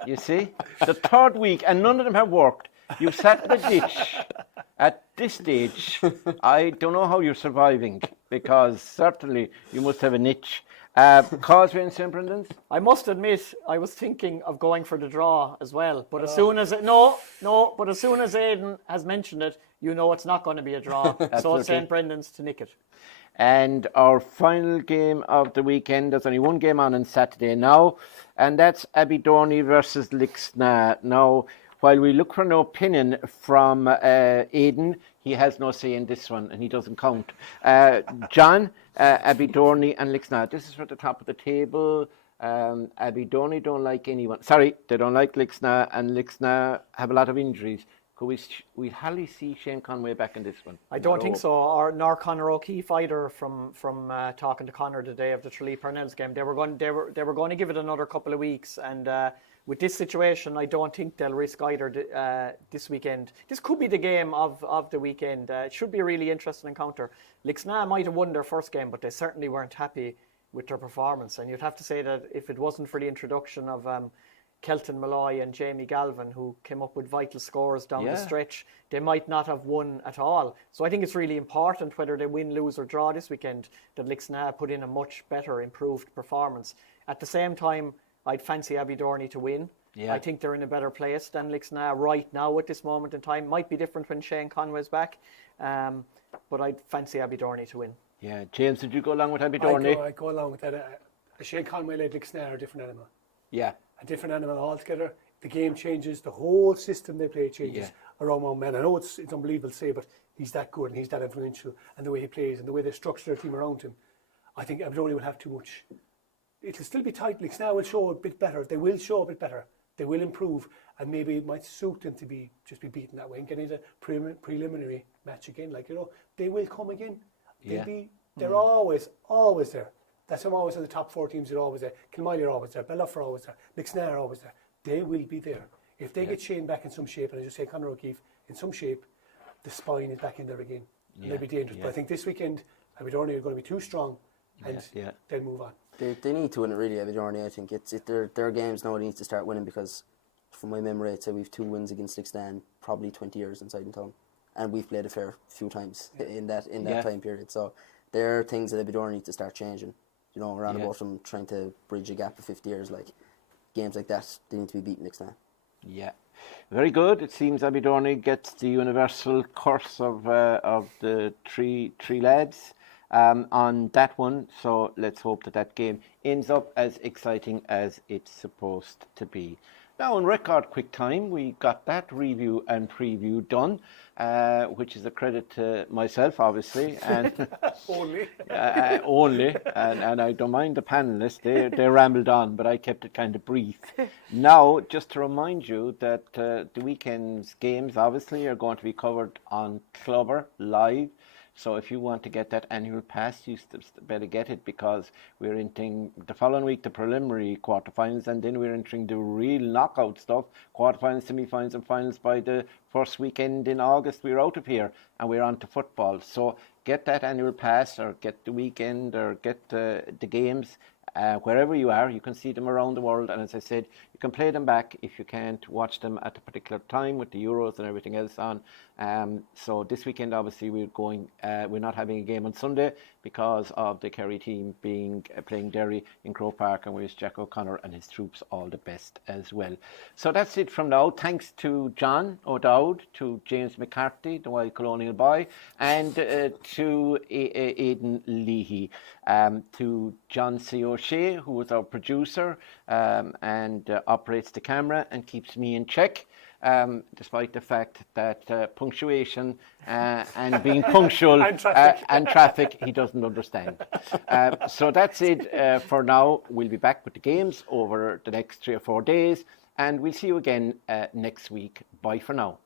You see? The third week, and none of them have worked. You sat in the ditch. At this stage, I don't know how you're surviving, because certainly you must have a niche. Causeway and St. Brendan's? I must admit, I was thinking of going for the draw as well. But as soon as but as soon as Aidan has mentioned it, you know it's not going to be a draw. So it's St. Brendan's to nick it. And our final game of the weekend, there's only one game on Saturday now, and that's Abbeydorney versus Lixna. Now, while we look for an opinion from Aidan, he has no say in this one, and he doesn't count. John, Abbeydorney and Lixna. This is for the top of the table. Abbeydorney don't like anyone. Sorry, they don't like Lixna, and Lixna have a lot of injuries. Could we hardly see Shane Conway back in this one? I don't think so, nor Conor O'Keefe either. From talking to Conor the day of the Tralee Parnells game, they were going to give it another couple of weeks, and with this situation, I don't think they'll risk either this weekend. This could be the game of the weekend. It should be a really interesting encounter. Lixna might have won their first game, but they certainly weren't happy with their performance, and you'd have to say that if it wasn't for the introduction of Kelton Malloy and Jamie Galvin, who came up with vital scores down the stretch, they might not have won at all. So I think it's really important, whether they win, lose or draw this weekend, that Lixna put in a much better, improved performance. At the same time, I'd fancy Abbeydorney to win. Yeah. I think they're in a better place than Lixna right now at this moment in time. Might be different when Shane Conway's back, but I'd fancy Abbeydorney to win. Yeah, James, did you go along with Abbeydorney? I go along with that. Shane Conway led Lixna are a different animal. Yeah. A different animal altogether. The game changes. The whole system they play changes around one man. I know it's unbelievable to say, but he's that good and he's that influential, and the way he plays and the way they structure their team around him. I think Abbeydorney will have too much. It'll still be tight. Lixna will show a bit better. They will show a bit better. They will improve, and maybe it might suit them to just be beaten that way and get into preliminary match again. They will come again. They're always there. That's why I'm always in the top 4 teams. They're always there. Kilmiley are always there. Ballyduff are always there. Lixna are always there. They will be there. If they get Shane back in some shape, and I just say Conor O'Keefe in some shape, the spine is back in there again. And they'll be dangerous. But I think this weekend, Abbeydorney are going to be too strong, and they'll move on. They need to win it really, Abbeydorney. I think their games now need to start winning, because from my memory, I'd say we've 2 wins against Lixna in probably 20 years inside in town, and we've played a fair few times in that time period. So there are things that Abbeydorney need to start changing. Around about them trying to bridge a gap of 50 years, games like that, they need to be beaten next time. Yeah, very good. It seems Abbeydorney gets the universal curse of the three lads on that one. So let's hope that game ends up as exciting as it's supposed to be. Now, in record quick time, we got that review and preview done, which is a credit to myself, obviously, and only, and I don't mind the panelists. They rambled on, but I kept it kind of brief. Now, just to remind you that the weekend's games, obviously, are going to be covered on Clubber live. So if you want to get that annual pass, you better get it, because we're entering the following week the preliminary quarterfinals, and then we're entering the real knockout stuff, quarterfinals, semi-finals and finals. By the first weekend in August we're out of here and we're on to football. So get that annual pass, or get the weekend, or get the games. Wherever you are, you can see them around the world, and as I said, you can play them back if you can't watch them at a particular time with the Euros and everything else on. So this weekend, obviously, we're not having a game on Sunday because of the Kerry team being playing Derry in Croke Park, and we wish Jack O'Connor and his troops all the best as well. So that's it from now. Thanks to John O'Dowd, to James McCarthy, the Wild Colonial Boy, and to Aidan Leahy, to John C. O'Shea, who is our producer and operates the camera and keeps me in check. Despite the fact that punctuation and being punctual and traffic he doesn't understand. So that's it for now. We'll be back with the games over the next 3 or 4 days, and we'll see you again next week. Bye for now.